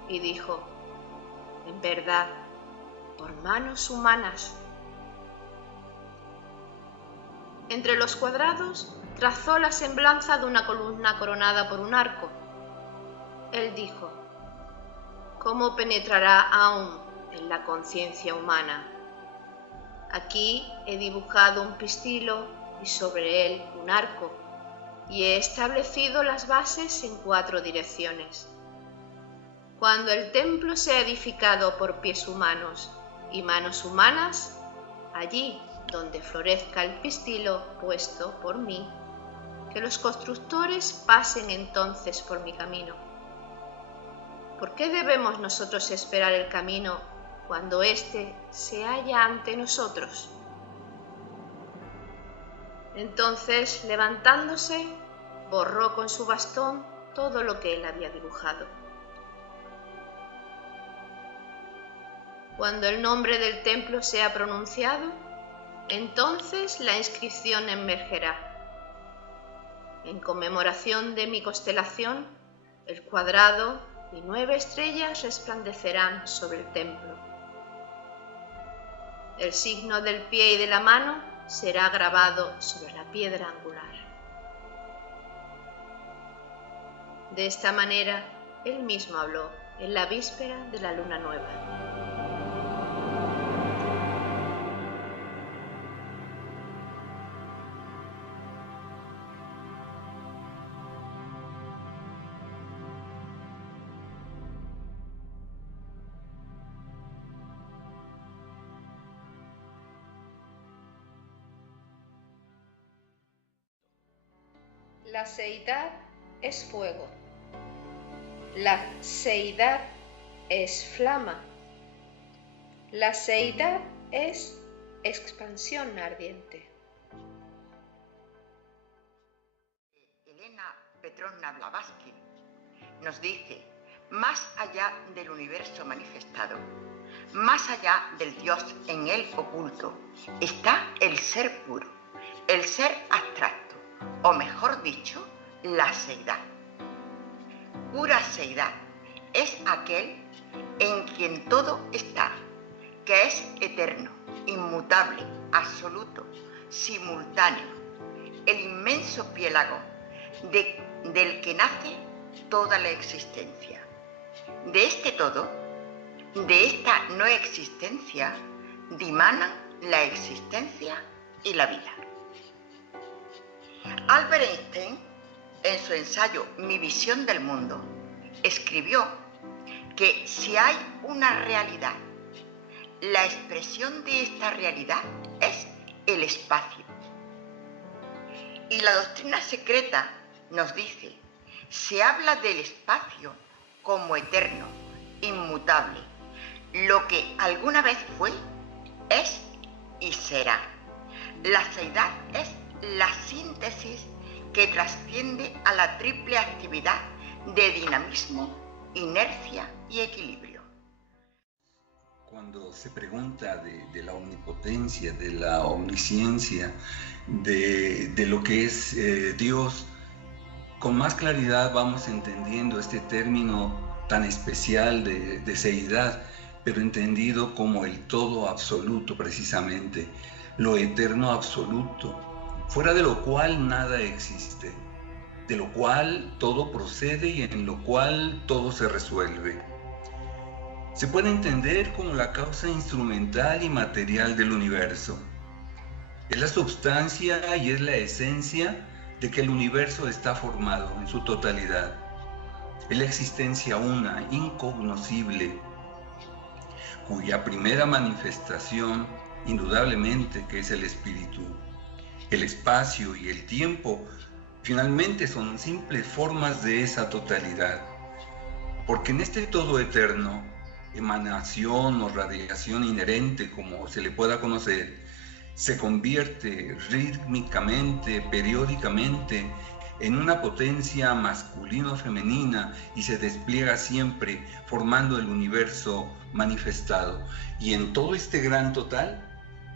Y dijo: en verdad, por manos humanas. Entre los cuadrados trazó la semblanza de una columna coronada por un arco. Él dijo: ¿cómo penetrará aún en la conciencia humana? Aquí he dibujado un pistilo y sobre él un arco, y he establecido las bases en 4 direcciones. Cuando el templo sea edificado por pies humanos y manos humanas, allí donde florezca el pistilo puesto por mí, que los constructores pasen entonces por mi camino. ¿Por qué debemos nosotros esperar el camino cuando éste se halla ante nosotros? Entonces, levantándose, borró con su bastón todo lo que él había dibujado. Cuando el nombre del templo sea pronunciado, entonces la inscripción emergerá. En conmemoración de mi constelación, el cuadrado y 9 estrellas resplandecerán sobre el templo. El signo del pie y de la mano será grabado sobre la piedra angular. De esta manera, él mismo habló en la víspera de la luna nueva. La seidad es fuego. La seidad es flama. La seidad es Expansión ardiente. Elena Petrovna Blavatsky nos dice: más allá del universo manifestado, más allá del Dios en él oculto, está el ser puro, el ser abstracto, o mejor dicho, la seidad. Pura seidad es aquel en quien todo está, que es eterno, inmutable, absoluto, simultáneo, el inmenso piélago del que nace toda la existencia. De este todo, de esta no existencia, dimanan la existencia y la vida. Albert Einstein, en su ensayo Mi visión del mundo, escribió que si hay una realidad, la expresión de esta realidad es el espacio. Y la doctrina secreta nos dice: se habla del espacio como eterno, inmutable, lo que alguna vez fue, es y será. La seidad es la síntesis que trasciende a la triple actividad de dinamismo, inercia y equilibrio. Cuando se pregunta de la omnipotencia, de la omnisciencia, de lo que es Dios, con más claridad vamos entendiendo este término tan especial de seidad, pero entendido como el todo absoluto precisamente, lo eterno absoluto, fuera de lo cual nada existe, de lo cual todo procede y en lo cual todo se resuelve. Se puede entender como la causa instrumental y material del universo. Es la substancia y es la esencia de que el universo está formado en su totalidad. Es la existencia una, incognoscible, cuya primera manifestación, indudablemente, que es el espíritu. El espacio y el tiempo finalmente son simples formas de esa totalidad, porque en este todo eterno, emanación o radiación inherente, como se le pueda conocer, se convierte rítmicamente, periódicamente, en una potencia masculino-femenina y se despliega siempre, formando el universo manifestado. Y en todo este gran total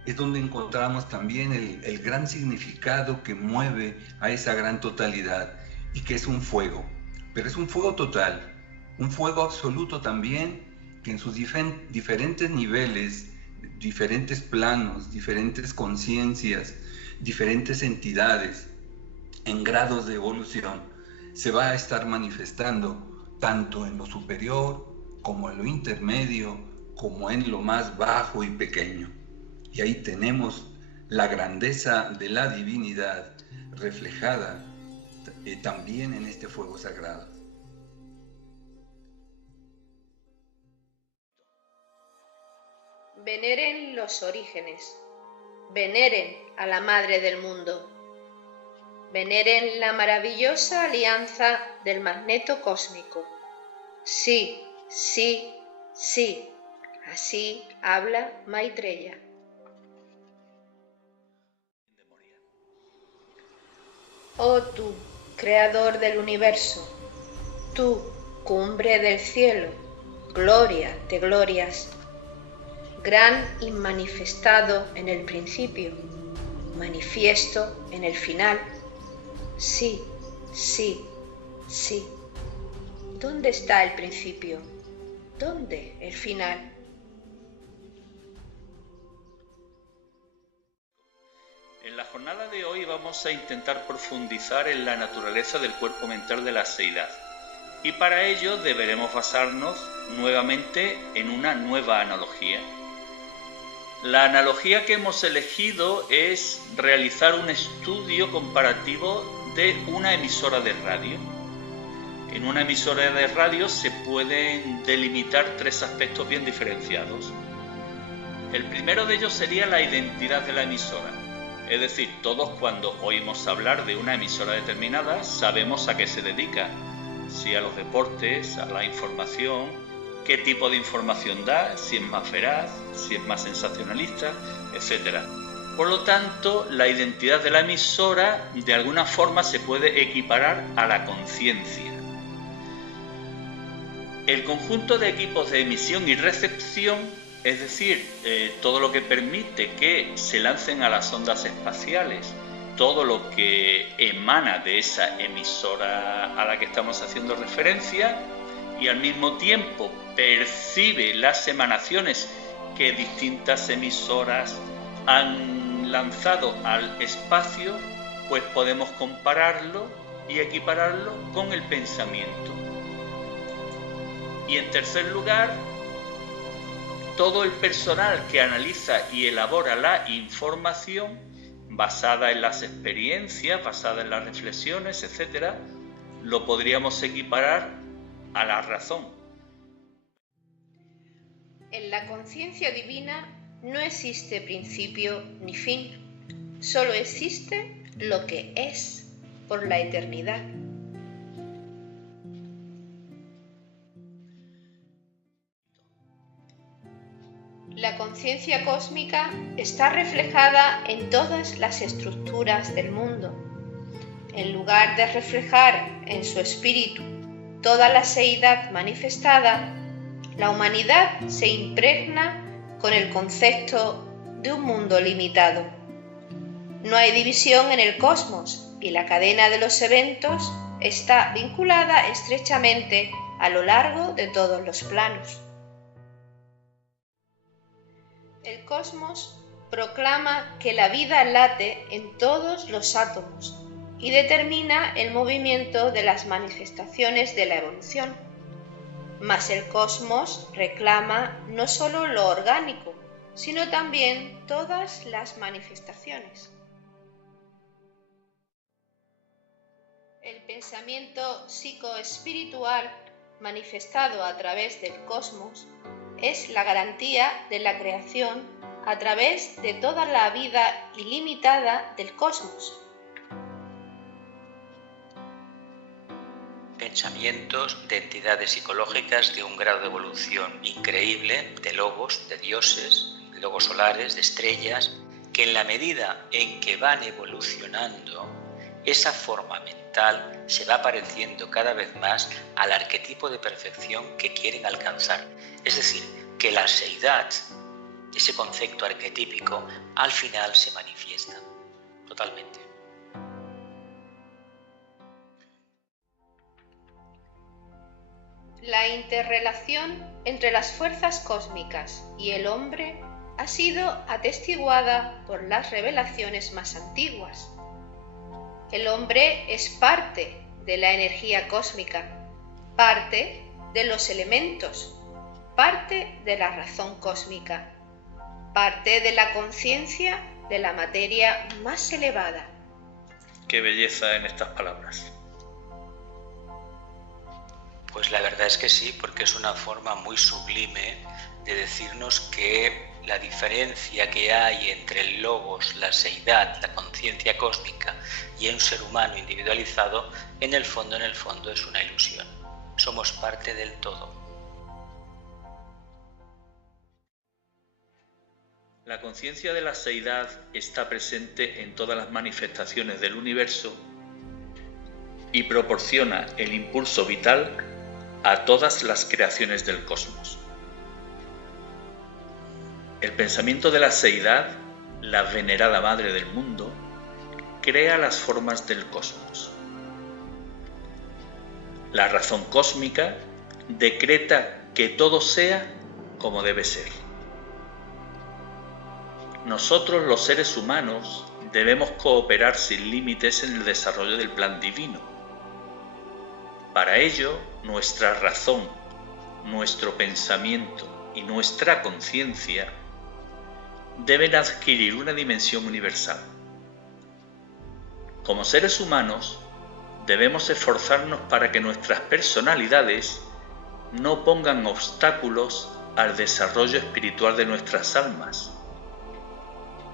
es donde encontramos también el gran significado que mueve a esa gran totalidad, y que es un fuego, pero es un fuego total, un fuego absoluto también, que en sus diferentes niveles, diferentes planos, diferentes conciencias, diferentes entidades, en grados de evolución, se va a estar manifestando tanto en lo superior, como en lo intermedio, como en lo más bajo y pequeño. Y ahí tenemos la grandeza de la divinidad reflejada también en este fuego sagrado. Veneren los orígenes, veneren a la Madre del Mundo, veneren la maravillosa alianza del magneto cósmico. Sí, sí, sí, así habla Maitreya. Oh tú, creador del universo, tú, cumbre del cielo, gloria de glorias, gran inmanifestado en el principio, manifiesto en el final. Sí, sí, sí. ¿Dónde está el principio? ¿Dónde el final? En la jornada de hoy vamos a intentar profundizar en la naturaleza del cuerpo mental de la seidad. Y para ello deberemos basarnos nuevamente en una nueva analogía. La analogía que hemos elegido es realizar un estudio comparativo de una emisora de radio. En una emisora de radio se pueden delimitar tres aspectos bien diferenciados. El primero de ellos sería la identidad de la emisora. Es decir, todos cuando oímos hablar de una emisora determinada sabemos a qué se dedica, si a los deportes, a la información qué tipo de información da, si es más veraz, si es más sensacionalista, etc. Por lo tanto, la identidad de la emisora de alguna forma se puede equiparar a la conciencia. El conjunto de equipos de emisión y recepción, es decir, todo lo que permite que se lancen a las ondas espaciales, todo lo que emana de esa emisora a la que estamos haciendo referencia y al mismo tiempo percibe las emanaciones que distintas emisoras han lanzado al espacio, pues podemos compararlo y equipararlo con el pensamiento. Y en tercer lugar, todo el personal que analiza y elabora la información basada en las experiencias, basada en las reflexiones, etc., lo podríamos equiparar a la razón. En la conciencia divina no existe principio ni fin, solo existe lo que es por la eternidad. La conciencia cósmica está reflejada en todas las estructuras del mundo. En lugar de reflejar en su espíritu toda la seidad manifestada, la humanidad se impregna con el concepto de un mundo limitado. No hay división en el cosmos y la cadena de los eventos está vinculada estrechamente a lo largo de todos los planos. El cosmos proclama que la vida late en todos los átomos y determina el movimiento de las manifestaciones de la evolución. Mas el cosmos reclama no solo lo orgánico, sino también todas las manifestaciones. El pensamiento psicoespiritual manifestado a través del cosmos es la garantía de la creación a través de toda la vida ilimitada del cosmos. Pensamientos de entidades psicológicas de un grado de evolución increíble, de logos, de dioses, de logos solares, de estrellas, que en la medida en que van evolucionando, esa forma mental se va pareciendo cada vez más al arquetipo de perfección que quieren alcanzar. Es decir, que la seidad, ese concepto arquetípico, al final se manifiesta totalmente. La interrelación entre las fuerzas cósmicas y el hombre ha sido atestiguada por las revelaciones más antiguas. El hombre es parte de la energía cósmica, parte de los elementos, parte de la razón cósmica, parte de la conciencia de la materia más elevada. Qué belleza en estas palabras. Pues la verdad es que sí, porque es una forma muy sublime de decirnos que la diferencia que hay entre el logos, la seidad, la conciencia cósmica y un ser humano individualizado, en el fondo es una ilusión. Somos parte del todo. La conciencia de la seidad está presente en todas las manifestaciones del universo y proporciona el impulso vital a todas las creaciones del cosmos. El pensamiento de la seidad, la venerada madre del mundo, crea las formas del cosmos. La razón cósmica decreta que todo sea como debe ser. Nosotros, los seres humanos, debemos cooperar sin límites en el desarrollo del plan divino. Para ello, nuestra razón, nuestro pensamiento y nuestra conciencia deben adquirir una dimensión universal. Como seres humanos, debemos esforzarnos para que nuestras personalidades no pongan obstáculos al desarrollo espiritual de nuestras almas,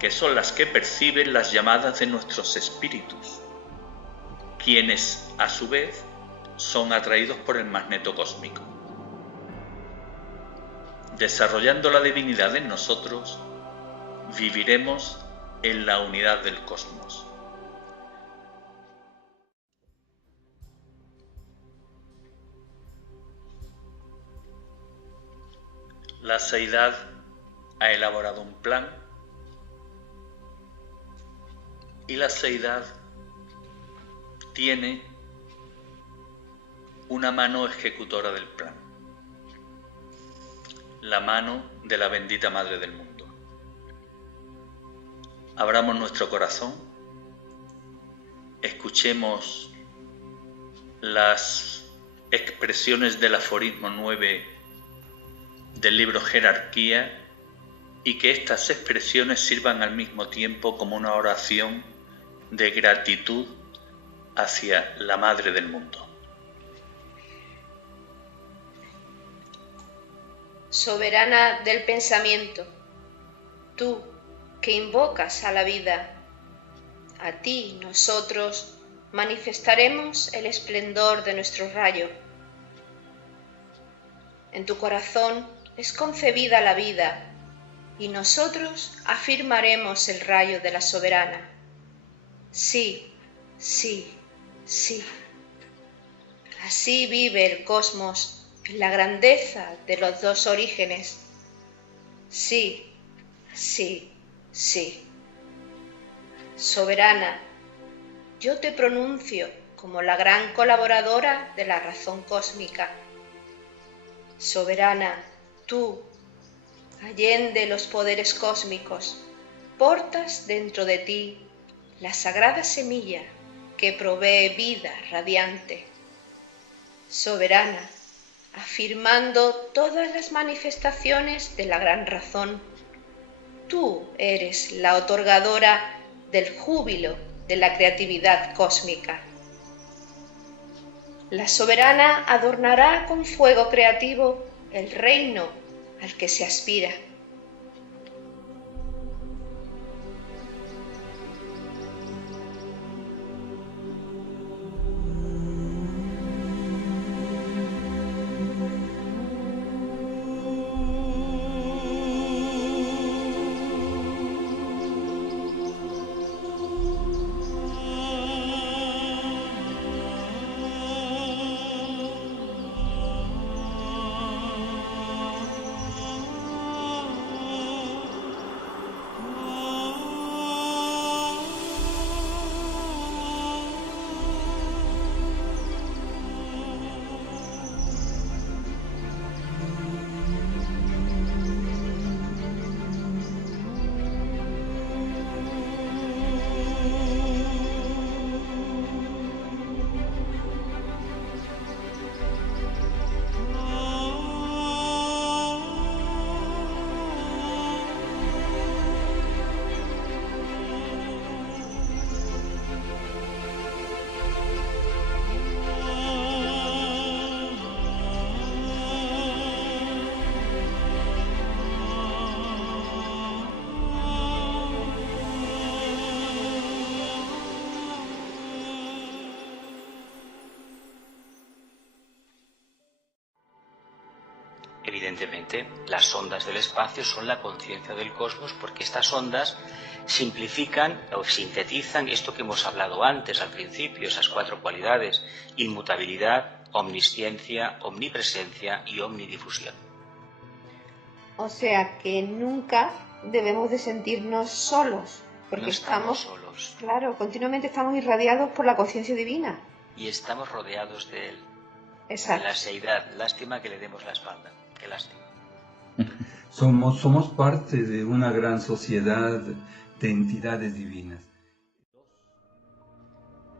que son las que perciben las llamadas de nuestros espíritus, quienes, a su vez, son atraídos por el magneto cósmico. desarrollando la divinidad en nosotros, viviremos en la unidad del cosmos. La Seidad ha elaborado un plan y la Seidad tiene una mano ejecutora del plan, la mano de la bendita Madre del Mundo. Abramos nuestro corazón, escuchemos las expresiones del aforismo 9 del libro Jerarquía y que estas expresiones sirvan al mismo tiempo como una oración de gratitud hacia la Madre del Mundo. Soberana del pensamiento, tú que invocas a la vida, a ti nosotros manifestaremos el esplendor de nuestro rayo. En tu corazón es concebida la vida y nosotros afirmaremos el rayo de la soberana. Sí, sí, sí. Así vive el cosmos en la grandeza de los dos orígenes. Sí, sí, sí. Soberana, yo te pronuncio como la gran colaboradora de la razón cósmica. Soberana, tú, allende los poderes cósmicos, portas dentro de ti la sagrada semilla que provee vida radiante. Soberana, afirmando todas las manifestaciones de la gran razón, tú eres la otorgadora del júbilo de la creatividad cósmica. La soberana adornará con fuego creativo el reino al que se aspira. Evidentemente, las ondas del espacio son la conciencia del cosmos porque estas ondas simplifican o sintetizan esto que hemos hablado antes, al principio, esas cuatro cualidades: inmutabilidad, omnisciencia, omnipresencia y omnidifusión. O sea que nunca debemos de sentirnos solos, porque no estamos solos. Claro, continuamente estamos irradiados por la conciencia divina. Y estamos rodeados de él. Exacto. En la seidad, lástima que le demos la espalda. Qué lástima. Somos parte de una gran sociedad de entidades divinas.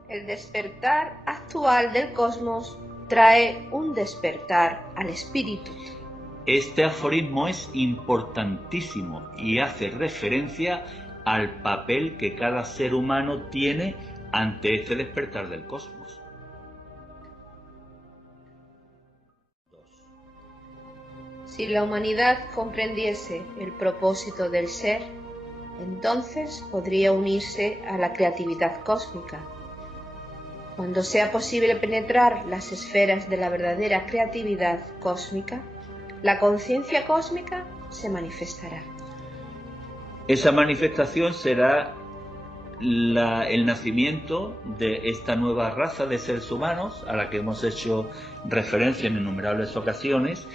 El despertar actual del cosmos trae un despertar al espíritu. Este aforismo es importantísimo y hace referencia al papel que cada ser humano tiene ante este despertar del cosmos. Si la humanidad comprendiese el propósito del ser, entonces podría unirse a la creatividad cósmica. Cuando sea posible penetrar las esferas de la verdadera creatividad cósmica, la conciencia cósmica se manifestará. Esa manifestación será el nacimiento de esta nueva raza de seres humanos a la que hemos hecho referencia en innumerables ocasiones,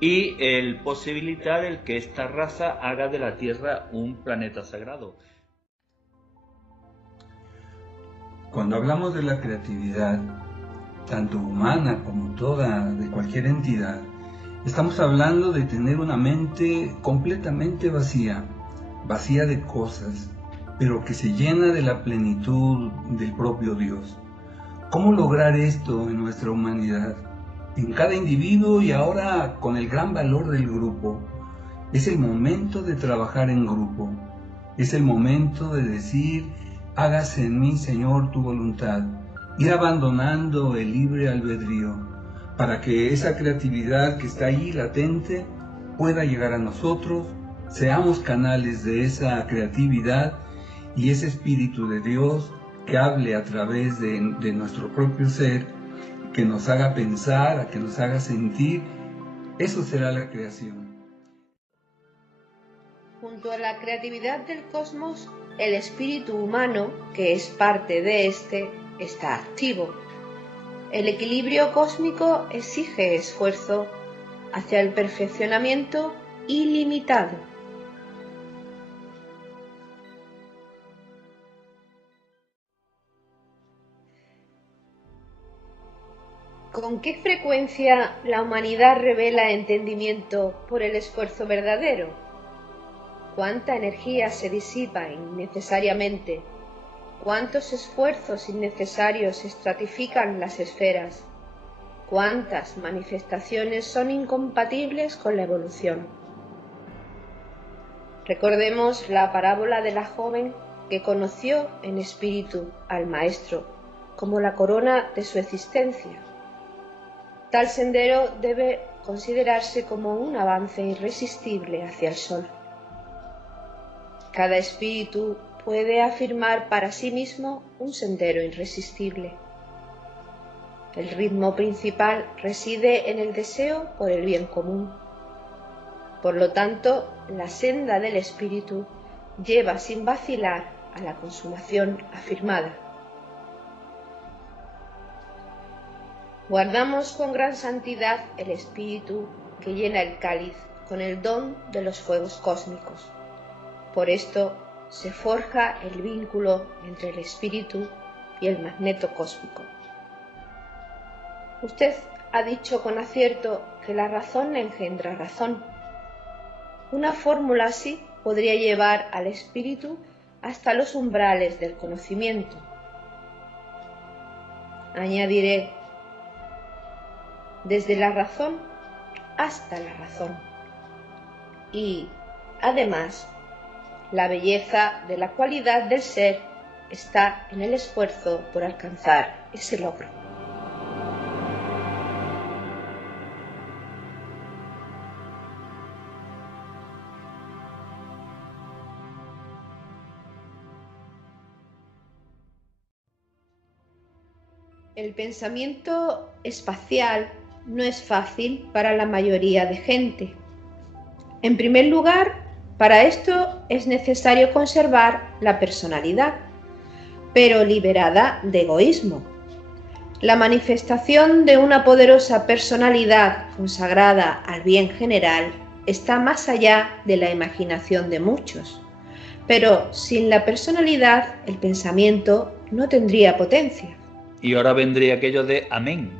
y el posibilitar el que esta raza haga de la Tierra un planeta sagrado. Cuando hablamos de la creatividad, tanto humana como toda de cualquier entidad, estamos hablando de tener una mente completamente vacía de cosas, pero que se llena de la plenitud del propio Dios. ¿Cómo lograr esto en nuestra humanidad? En cada individuo, y ahora con el gran valor del grupo. Es el momento de trabajar en grupo. Es el momento de decir: hágase en mí, Señor, tu voluntad. Ir abandonando el libre albedrío para que esa creatividad que está ahí latente pueda llegar a nosotros, seamos canales de esa creatividad y ese Espíritu de Dios que hable a través de nuestro propio ser, que nos haga pensar, que nos haga sentir. Eso será la creación. Junto a la creatividad del cosmos, el espíritu humano, que es parte de este, está activo. El equilibrio cósmico exige esfuerzo hacia el perfeccionamiento ilimitado. ¿Con qué frecuencia la humanidad revela entendimiento por el esfuerzo verdadero? ¿Cuánta energía se disipa innecesariamente? ¿Cuántos esfuerzos innecesarios estratifican las esferas? ¿Cuántas manifestaciones son incompatibles con la evolución? Recordemos la parábola de la joven que conoció en espíritu al Maestro como la corona de su existencia. Tal sendero debe considerarse como un avance irresistible hacia el sol. Cada espíritu puede afirmar para sí mismo un sendero irresistible. El ritmo principal reside en el deseo por el bien común. Por lo tanto, la senda del espíritu lleva sin vacilar a la consumación afirmada. Guardamos con gran santidad el espíritu que llena el cáliz con el don de los fuegos cósmicos. Por esto se forja el vínculo entre el espíritu y el magneto cósmico. Usted ha dicho con acierto que la razón engendra razón. Una fórmula así podría llevar al espíritu hasta los umbrales del conocimiento. Añadiré: desde la razón hasta la razón. Y, además, la belleza de la cualidad del ser está en el esfuerzo por alcanzar ese logro. El pensamiento espacial no es fácil para la mayoría de gente. En primer lugar, para esto es necesario conservar la personalidad, pero liberada de egoísmo. La manifestación de una poderosa personalidad consagrada al bien general está más allá de la imaginación de muchos, pero sin la personalidad el pensamiento no tendría potencia. Y ahora vendría aquello de amén.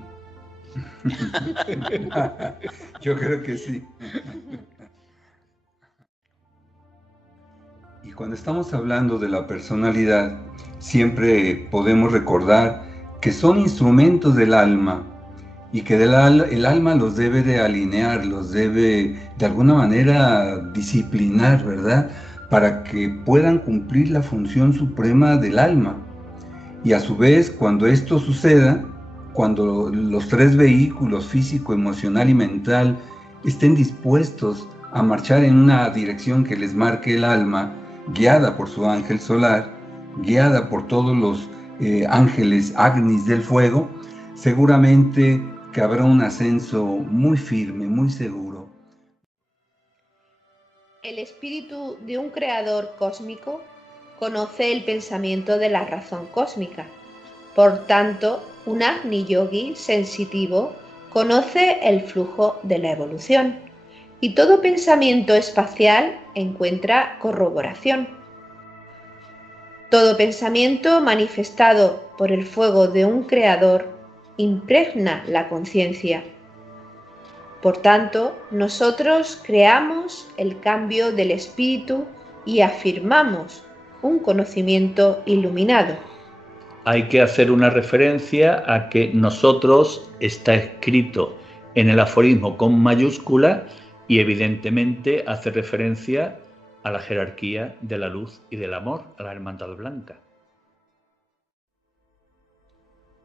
Yo creo que sí. Y cuando estamos hablando de la personalidad, siempre podemos recordar que son instrumentos del alma y que el alma los debe de alinear, los debe de alguna manera disciplinar, ¿verdad? Para que puedan cumplir la función suprema del alma. Y a su vez, cuando esto suceda, cuando los tres vehículos físico, emocional y mental estén dispuestos a marchar en una dirección que les marque el alma, guiada por su ángel solar, guiada por todos los ángeles Agnis del fuego, seguramente que habrá un ascenso muy firme, muy seguro, El espíritu de un creador cósmico conoce el pensamiento de la razón cósmica. Por tanto, un Agni Yogi sensitivo conoce el flujo de la evolución y todo pensamiento espacial encuentra corroboración. Todo pensamiento manifestado por el fuego de un creador impregna la conciencia. Por tanto, nosotros creamos el cambio del espíritu y afirmamos un conocimiento iluminado. Hay que hacer una referencia a que nosotros está escrito en el aforismo con mayúscula y evidentemente hace referencia a la jerarquía de la luz y del amor, a la hermandad blanca.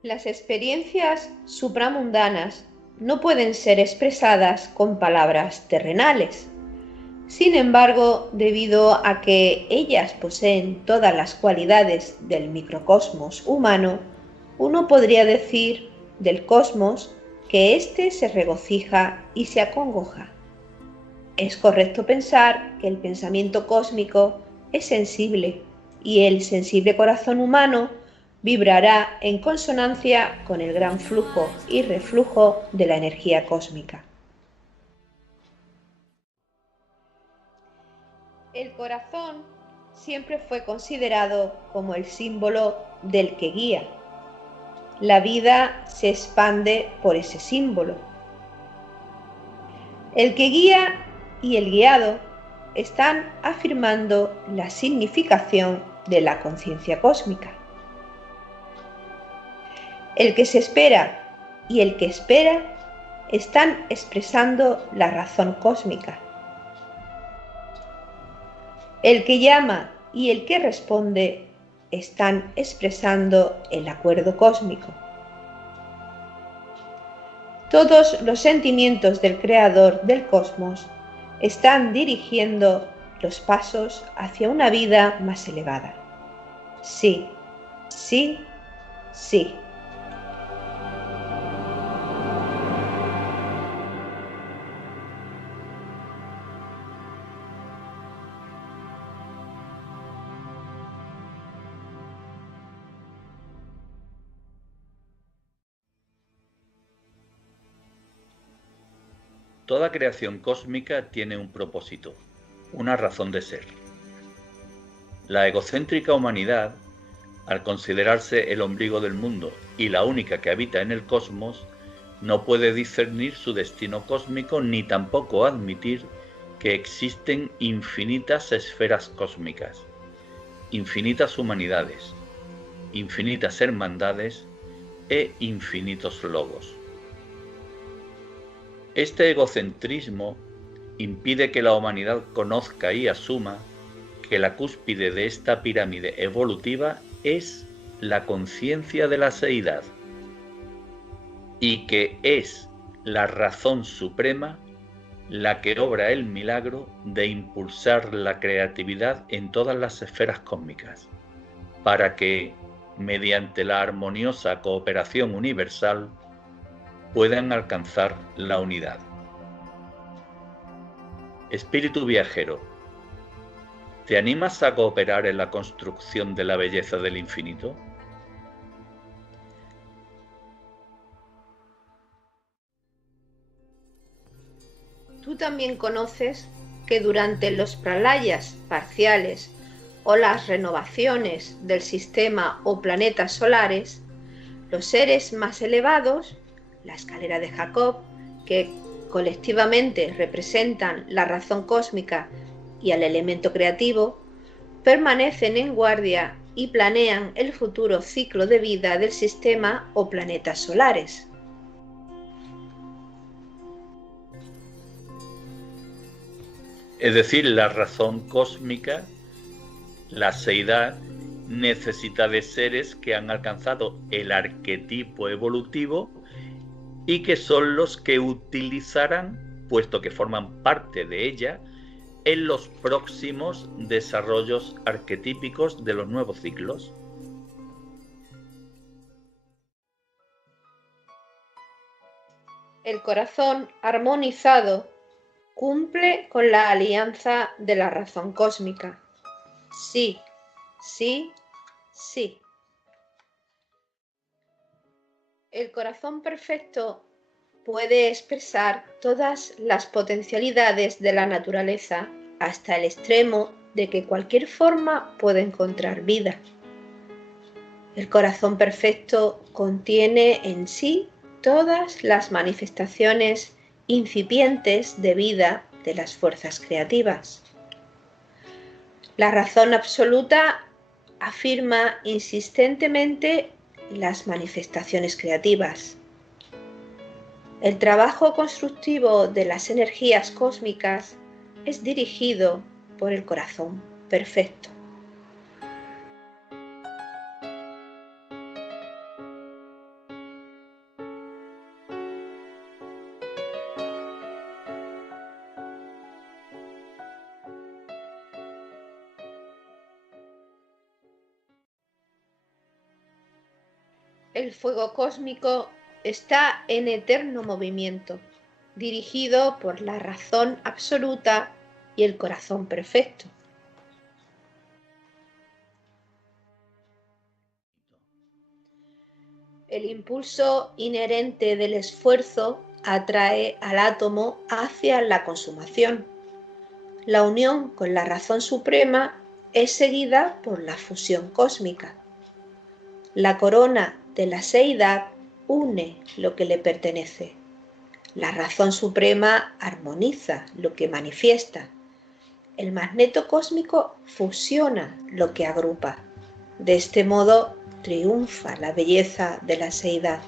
Las experiencias supramundanas no pueden ser expresadas con palabras terrenales. Sin embargo, debido a que ellas poseen todas las cualidades del microcosmos humano, uno podría decir del cosmos que éste se regocija y se acongoja. Es correcto pensar que el pensamiento cósmico es sensible y el sensible corazón humano vibrará en consonancia con el gran flujo y reflujo de la energía cósmica. El corazón siempre fue considerado como el símbolo del que guía. La vida se expande por ese símbolo. El que guía y el guiado están afirmando la significación de la conciencia cósmica. El que se espera y el que espera están expresando la razón cósmica. El que llama y el que responde están expresando el acuerdo cósmico. Todos los sentimientos del creador del cosmos están dirigiendo los pasos hacia una vida más elevada. Sí, sí, sí. Toda creación cósmica tiene un propósito, una razón de ser. La egocéntrica humanidad, al considerarse el ombligo del mundo y la única que habita en el cosmos, no puede discernir su destino cósmico ni tampoco admitir que existen infinitas esferas cósmicas, infinitas humanidades, infinitas hermandades e infinitos logos. Este egocentrismo impide que la humanidad conozca y asuma que la cúspide de esta pirámide evolutiva es la conciencia de la seidad y que es la razón suprema la que obra el milagro de impulsar la creatividad en todas las esferas cósmicas, para que, mediante la armoniosa cooperación universal, puedan alcanzar la unidad. Espíritu viajero, ¿te animas a cooperar en la construcción de la belleza del infinito? Tú también conoces que durante los pralayas parciales o las renovaciones del sistema o planetas solares, los seres más elevados, la escalera de Jacob, que colectivamente representan la razón cósmica y al elemento creativo, permanecen en guardia y planean el futuro ciclo de vida del sistema o planetas solares. Es decir, la razón cósmica, la seidad, necesita de seres que han alcanzado el arquetipo evolutivo y que son los que utilizarán, puesto que forman parte de ella, en los próximos desarrollos arquetípicos de los nuevos ciclos. El corazón armonizado cumple con la alianza de la razón cósmica. Sí, sí, sí. El corazón perfecto puede expresar todas las potencialidades de la naturaleza hasta el extremo de que cualquier forma puede encontrar vida. El corazón perfecto contiene en sí todas las manifestaciones incipientes de vida de las fuerzas creativas. La razón absoluta afirma insistentemente las manifestaciones creativas. El trabajo constructivo de las energías cósmicas es dirigido por el corazón perfecto. El fuego cósmico está en eterno movimiento, dirigido por la razón absoluta y el corazón perfecto. El impulso inherente del esfuerzo atrae al átomo hacia la consumación. La unión con la razón suprema es seguida por la fusión cósmica. La corona de la seidad une lo que le pertenece. La razón suprema armoniza lo que manifiesta. El magneto cósmico fusiona lo que agrupa. De este modo triunfa la belleza de la seidad.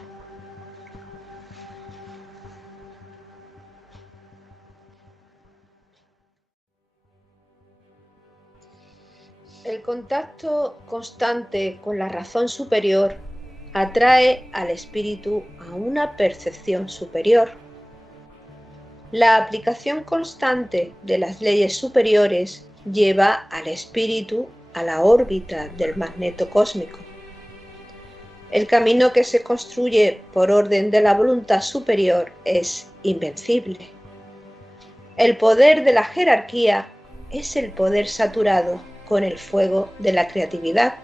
El contacto constante con la razón superior atrae al espíritu a una percepción superior. La aplicación constante de las leyes superiores lleva al espíritu a la órbita del magneto cósmico. El camino que se construye por orden de la voluntad superior es invencible. El poder de la jerarquía es el poder saturado con el fuego de la creatividad.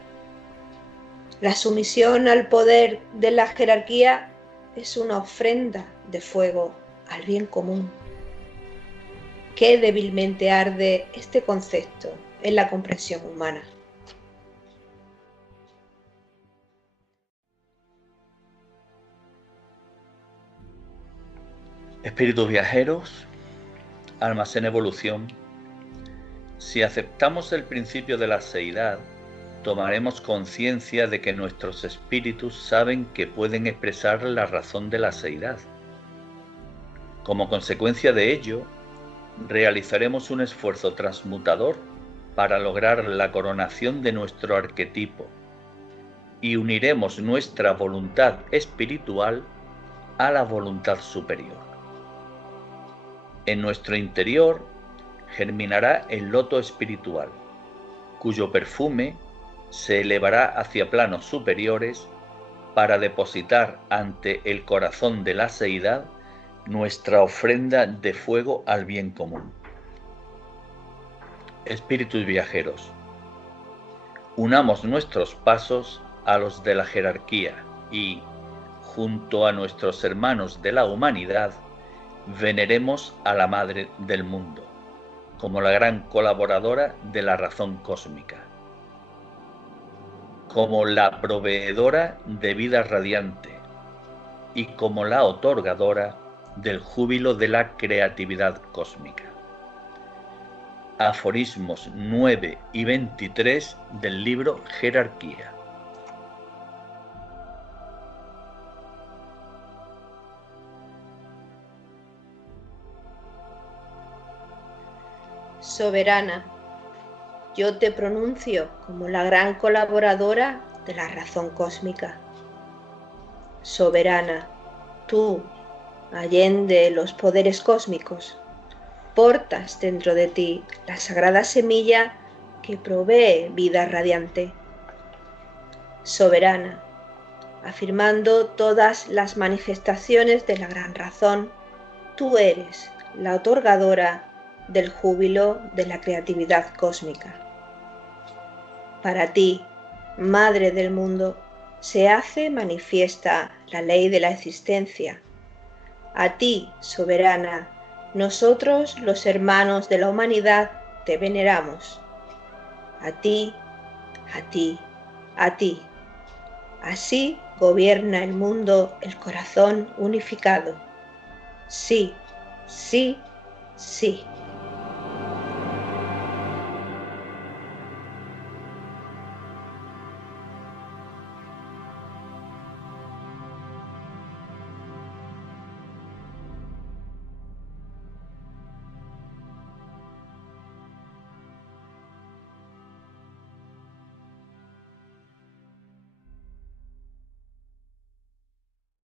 La sumisión al poder de la jerarquía es una ofrenda de fuego al bien común. Qué débilmente arde este concepto en la comprensión humana. Espíritus viajeros, almas en evolución, si aceptamos el principio de la seidad, tomaremos conciencia de que nuestros espíritus saben que pueden expresar la razón de la seidad. Como consecuencia de ello, realizaremos un esfuerzo transmutador para lograr la coronación de nuestro arquetipo y uniremos nuestra voluntad espiritual a la voluntad superior. En nuestro interior germinará el loto espiritual, cuyo perfume se elevará hacia planos superiores para depositar ante el corazón de la seidad nuestra ofrenda de fuego al bien común. Espíritus viajeros, unamos nuestros pasos a los de la jerarquía y, junto a nuestros hermanos de la humanidad, veneremos a la Madre del Mundo, como la gran colaboradora de la razón cósmica, como la proveedora de vida radiante y como la otorgadora del júbilo de la creatividad cósmica. Aforismos 9 y 23 del libro Jerarquía. Soberana, yo te pronuncio como la gran colaboradora de la razón cósmica. Soberana, tú, allende los poderes cósmicos, portas dentro de ti la sagrada semilla que provee vida radiante. Soberana, afirmando todas las manifestaciones de la gran razón, tú eres la otorgadora del júbilo de la creatividad cósmica. Para ti, Madre del mundo, se hace manifiesta la ley de la existencia. A ti, soberana, nosotros, los hermanos de la humanidad, te veneramos. A ti, a ti, a ti. Así gobierna el mundo el corazón unificado. Sí, sí, sí.